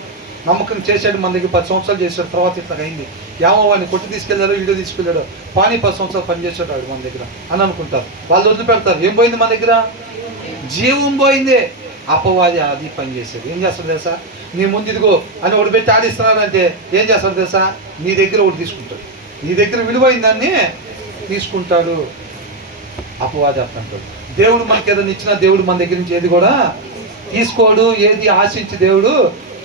నమ్మకం చేసాడు, మన దగ్గర 10 సంవత్సరాలు చేశాడు, తర్వాత ఇట్లా అయింది, ఏమో వాడిని కొట్టి తీసుకెళ్లాడు, వీడియో తీసుకెళ్ళాడు, పానీ 10 సంవత్సరాలు పనిచేసాడు వాడు మన దగ్గర అని అనుకుంటారు. వాళ్ళు వదిలిపెడతారు. ఏం పోయింది మన దగ్గర? జీవం పోయిందే. అపవాది అది పని చేసేది. ఏం చేస్తాడు తెలుసా? నీ ముందు ఇదిగో అని ఒకటి పెట్టి ఆడిస్తున్నాడు అంటే ఏం చేస్తాడు తెలుసా? నీ దగ్గర ఒకటి తీసుకుంటాడు, నీ దగ్గర విలువైన దాన్ని తీసుకుంటాడు. అపవాది అంటాడు. దేవుడు మనకి ఏదైనా ఇచ్చినా దేవుడు మన దగ్గర నుంచి ఏది కూడా తీసుకోడు, ఏది ఆశించి దేవుడు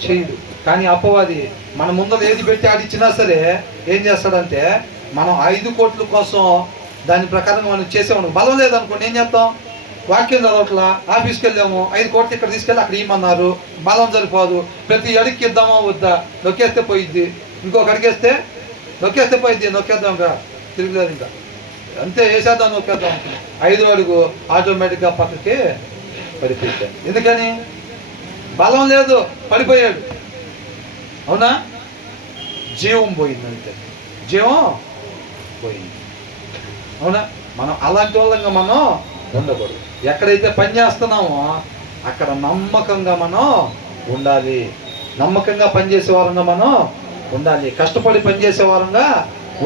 చేయడు. కానీ అపవాది మన ముందర ఏది పెట్టి ఆడిచ్చినా సరే ఏం చేస్తాడంటే మనం 5 కోట్ల కోసం దాని ప్రకారంగా మనం చేసేవాడు. బలం లేదనుకోండి ఏం చేస్తాం? వాక్యం చదవట్లా, ఆఫీస్కి వెళ్ళాము, 5 కోట్లు ఇక్కడ తీసుకెళ్ళి అక్కడ ఇమ్మన్నారు, బలం సరిపోదు, ప్రతి అడిగికి ఇద్దామా వద్దా, నొక్కేస్తే పోయిద్ది, ఇంకొక అడిగేస్తే నొక్కేస్తే పోయిద్ది, నొక్కేద్దాం కా తిరగలేదు ఇంకా అంతే, వేసేద్దాం నొక్కేద్దాం. 5వ అడుగు ఆటోమేటిక్గా పక్కకి పడిపోయాడు. ఎందుకని? బలం లేదు, పడిపోయాడు. అవునా? జీవం పోయింది, అంతే, జీవం పోయింది. అవునా? మనం అలాంటి వాళ్ళంగా మనం ఉండకూడదు. ఎక్కడైతే పని చేస్తున్నామో అక్కడ నమ్మకంగా మనం ఉండాలి. నమ్మకంగా పనిచేసే వారంగా మనం ఉండాలి. కష్టపడి పనిచేసే వారంగా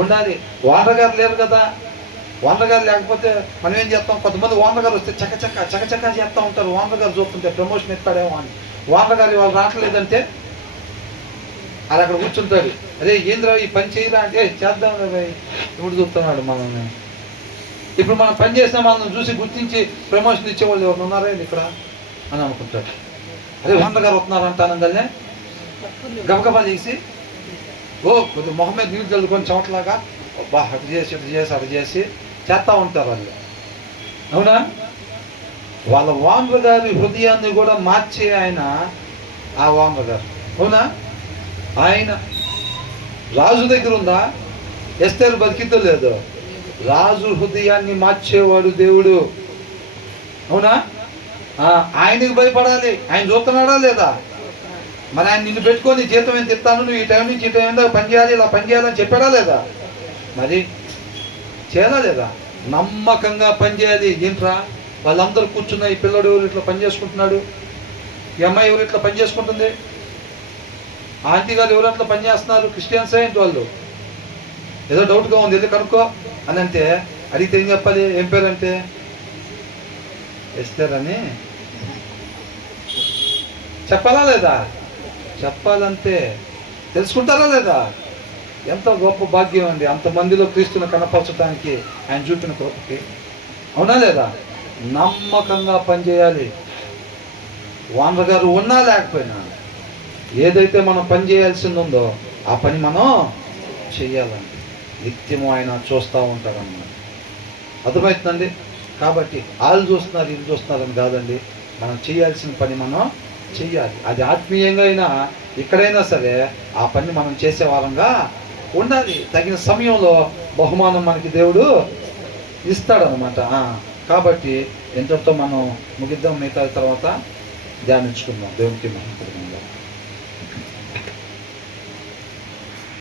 ఉండాలి. ఓనర్ గారు లేరు కదా, ఓనర్ గారు లేకపోతే మనం ఏం చేస్తాం? కొంతమంది ఓనర్ గారు వస్తే చకచకా చేస్తూ ఉంటారు. ఓనర్ గారు చూస్తుంటే ప్రమోషన్ ఇస్తాడేమో అని. ఓనర్ గారు వాళ్ళు రావట్లేదంటే అది అక్కడ కూర్చుంటాడు. అదే ఏంద్రా ఈ పని చేయరా అంటే చేద్దాం ఇప్పుడు చూస్తున్నాడు మనల్ని. ఇప్పుడు మనం పని చేసిన మనల్ని చూసి గుర్తించి ప్రమోషన్ ఇచ్చేవాళ్ళు ఎవరు ఉన్నారా ఇక్కడ అని అనుకుంటాడు. అదే ఓనర్ గారు వస్తున్నారు అంటానంగానే గబగబా చేసి కొద్దిగా మొహం మీద నీళ్ళు చల్లుకొని చెమటలాగా అబ్బా అటు చేసి చేస్తూ ఉంటారు వాళ్ళు. అవునా? వాళ్ళ ఓనర్ గారి హృదయాన్ని కూడా మార్చే ఆయన ఆ ఓనర్ గారు. అవునా? ఆయన రాజు దగ్గర ఉందా? ఎస్తేరు బతికిద్దో లేదో, రాజు హృదయాన్ని మార్చేవాడు దేవుడు. అవునా? ఆయనకి భయపడాలి. ఆయన చూస్తున్నాడా లేదా? మరి ఆయన నిన్ను పెట్టుకొని జీతం ఎంత ఇస్తాను, నువ్వు ఈ టైం నుంచి ఈ టైం దాకా పని చేయాలి, ఇలా పని చేయాలని చెప్పాడా లేదా? మరి చేయాలా లేదా? నమ్మకంగా పని చేయాలి. ఏంట్రా వాళ్ళందరూ కూర్చున్న, ఈ పిల్లడు ఎవరు ఇట్లా పని చేసుకుంటున్నాడు, ఈ అమ్మాయి ఎవరు ఇట్లా పని చేసుకుంటుంది, ఆంటీ గారు ఎవరు అట్లా పని చేస్తున్నారు, క్రిస్టియన్స్ ఏంటి వాళ్ళు, ఏదో డౌట్గా ఉంది, ఏదో కనుక్కో అని అంటే అడిగితే ఏం చెప్పాలి? ఏం పేరంటే ఎస్తేరని చెప్పాలా లేదా? చెప్పాలంతే. తెలుసుకుంటారా లేదా? ఎంత గొప్ప భాగ్యం అండి అంతమందిలో క్రీస్తుని కనపరచడానికి ఆయన చూపిన కృపకి. అవునా లేదా? నమ్మకంగా పనిచేయాలి. ఓనర్ గారు ఉన్నా లేకపోయినా ఏదైతే మనం పని చేయాల్సింది ఉందో ఆ పని మనం చెయ్యాలండి. నిత్యము ఆయన చూస్తూ ఉంటారన్నమాట. అర్థమవుతుందండి? కాబట్టి వాళ్ళు చూస్తున్నారు వీళ్ళు చూస్తున్నారని కాదండి, మనం చేయాల్సిన పని మనం చెయ్యాలి. అది ఆత్మీయంగా అయినా ఎక్కడైనా సరే ఆ పని మనం చేసే వారంగా ఉండాలి. తగిన సమయంలో బహుమానం మనకి దేవుడు ఇస్తాడనమాట. కాబట్టి ఇంతటితో మనం ముగిద్దాం. మిగతా తర్వాత ధ్యానించుకుందాం. దేవునికి మహిమ.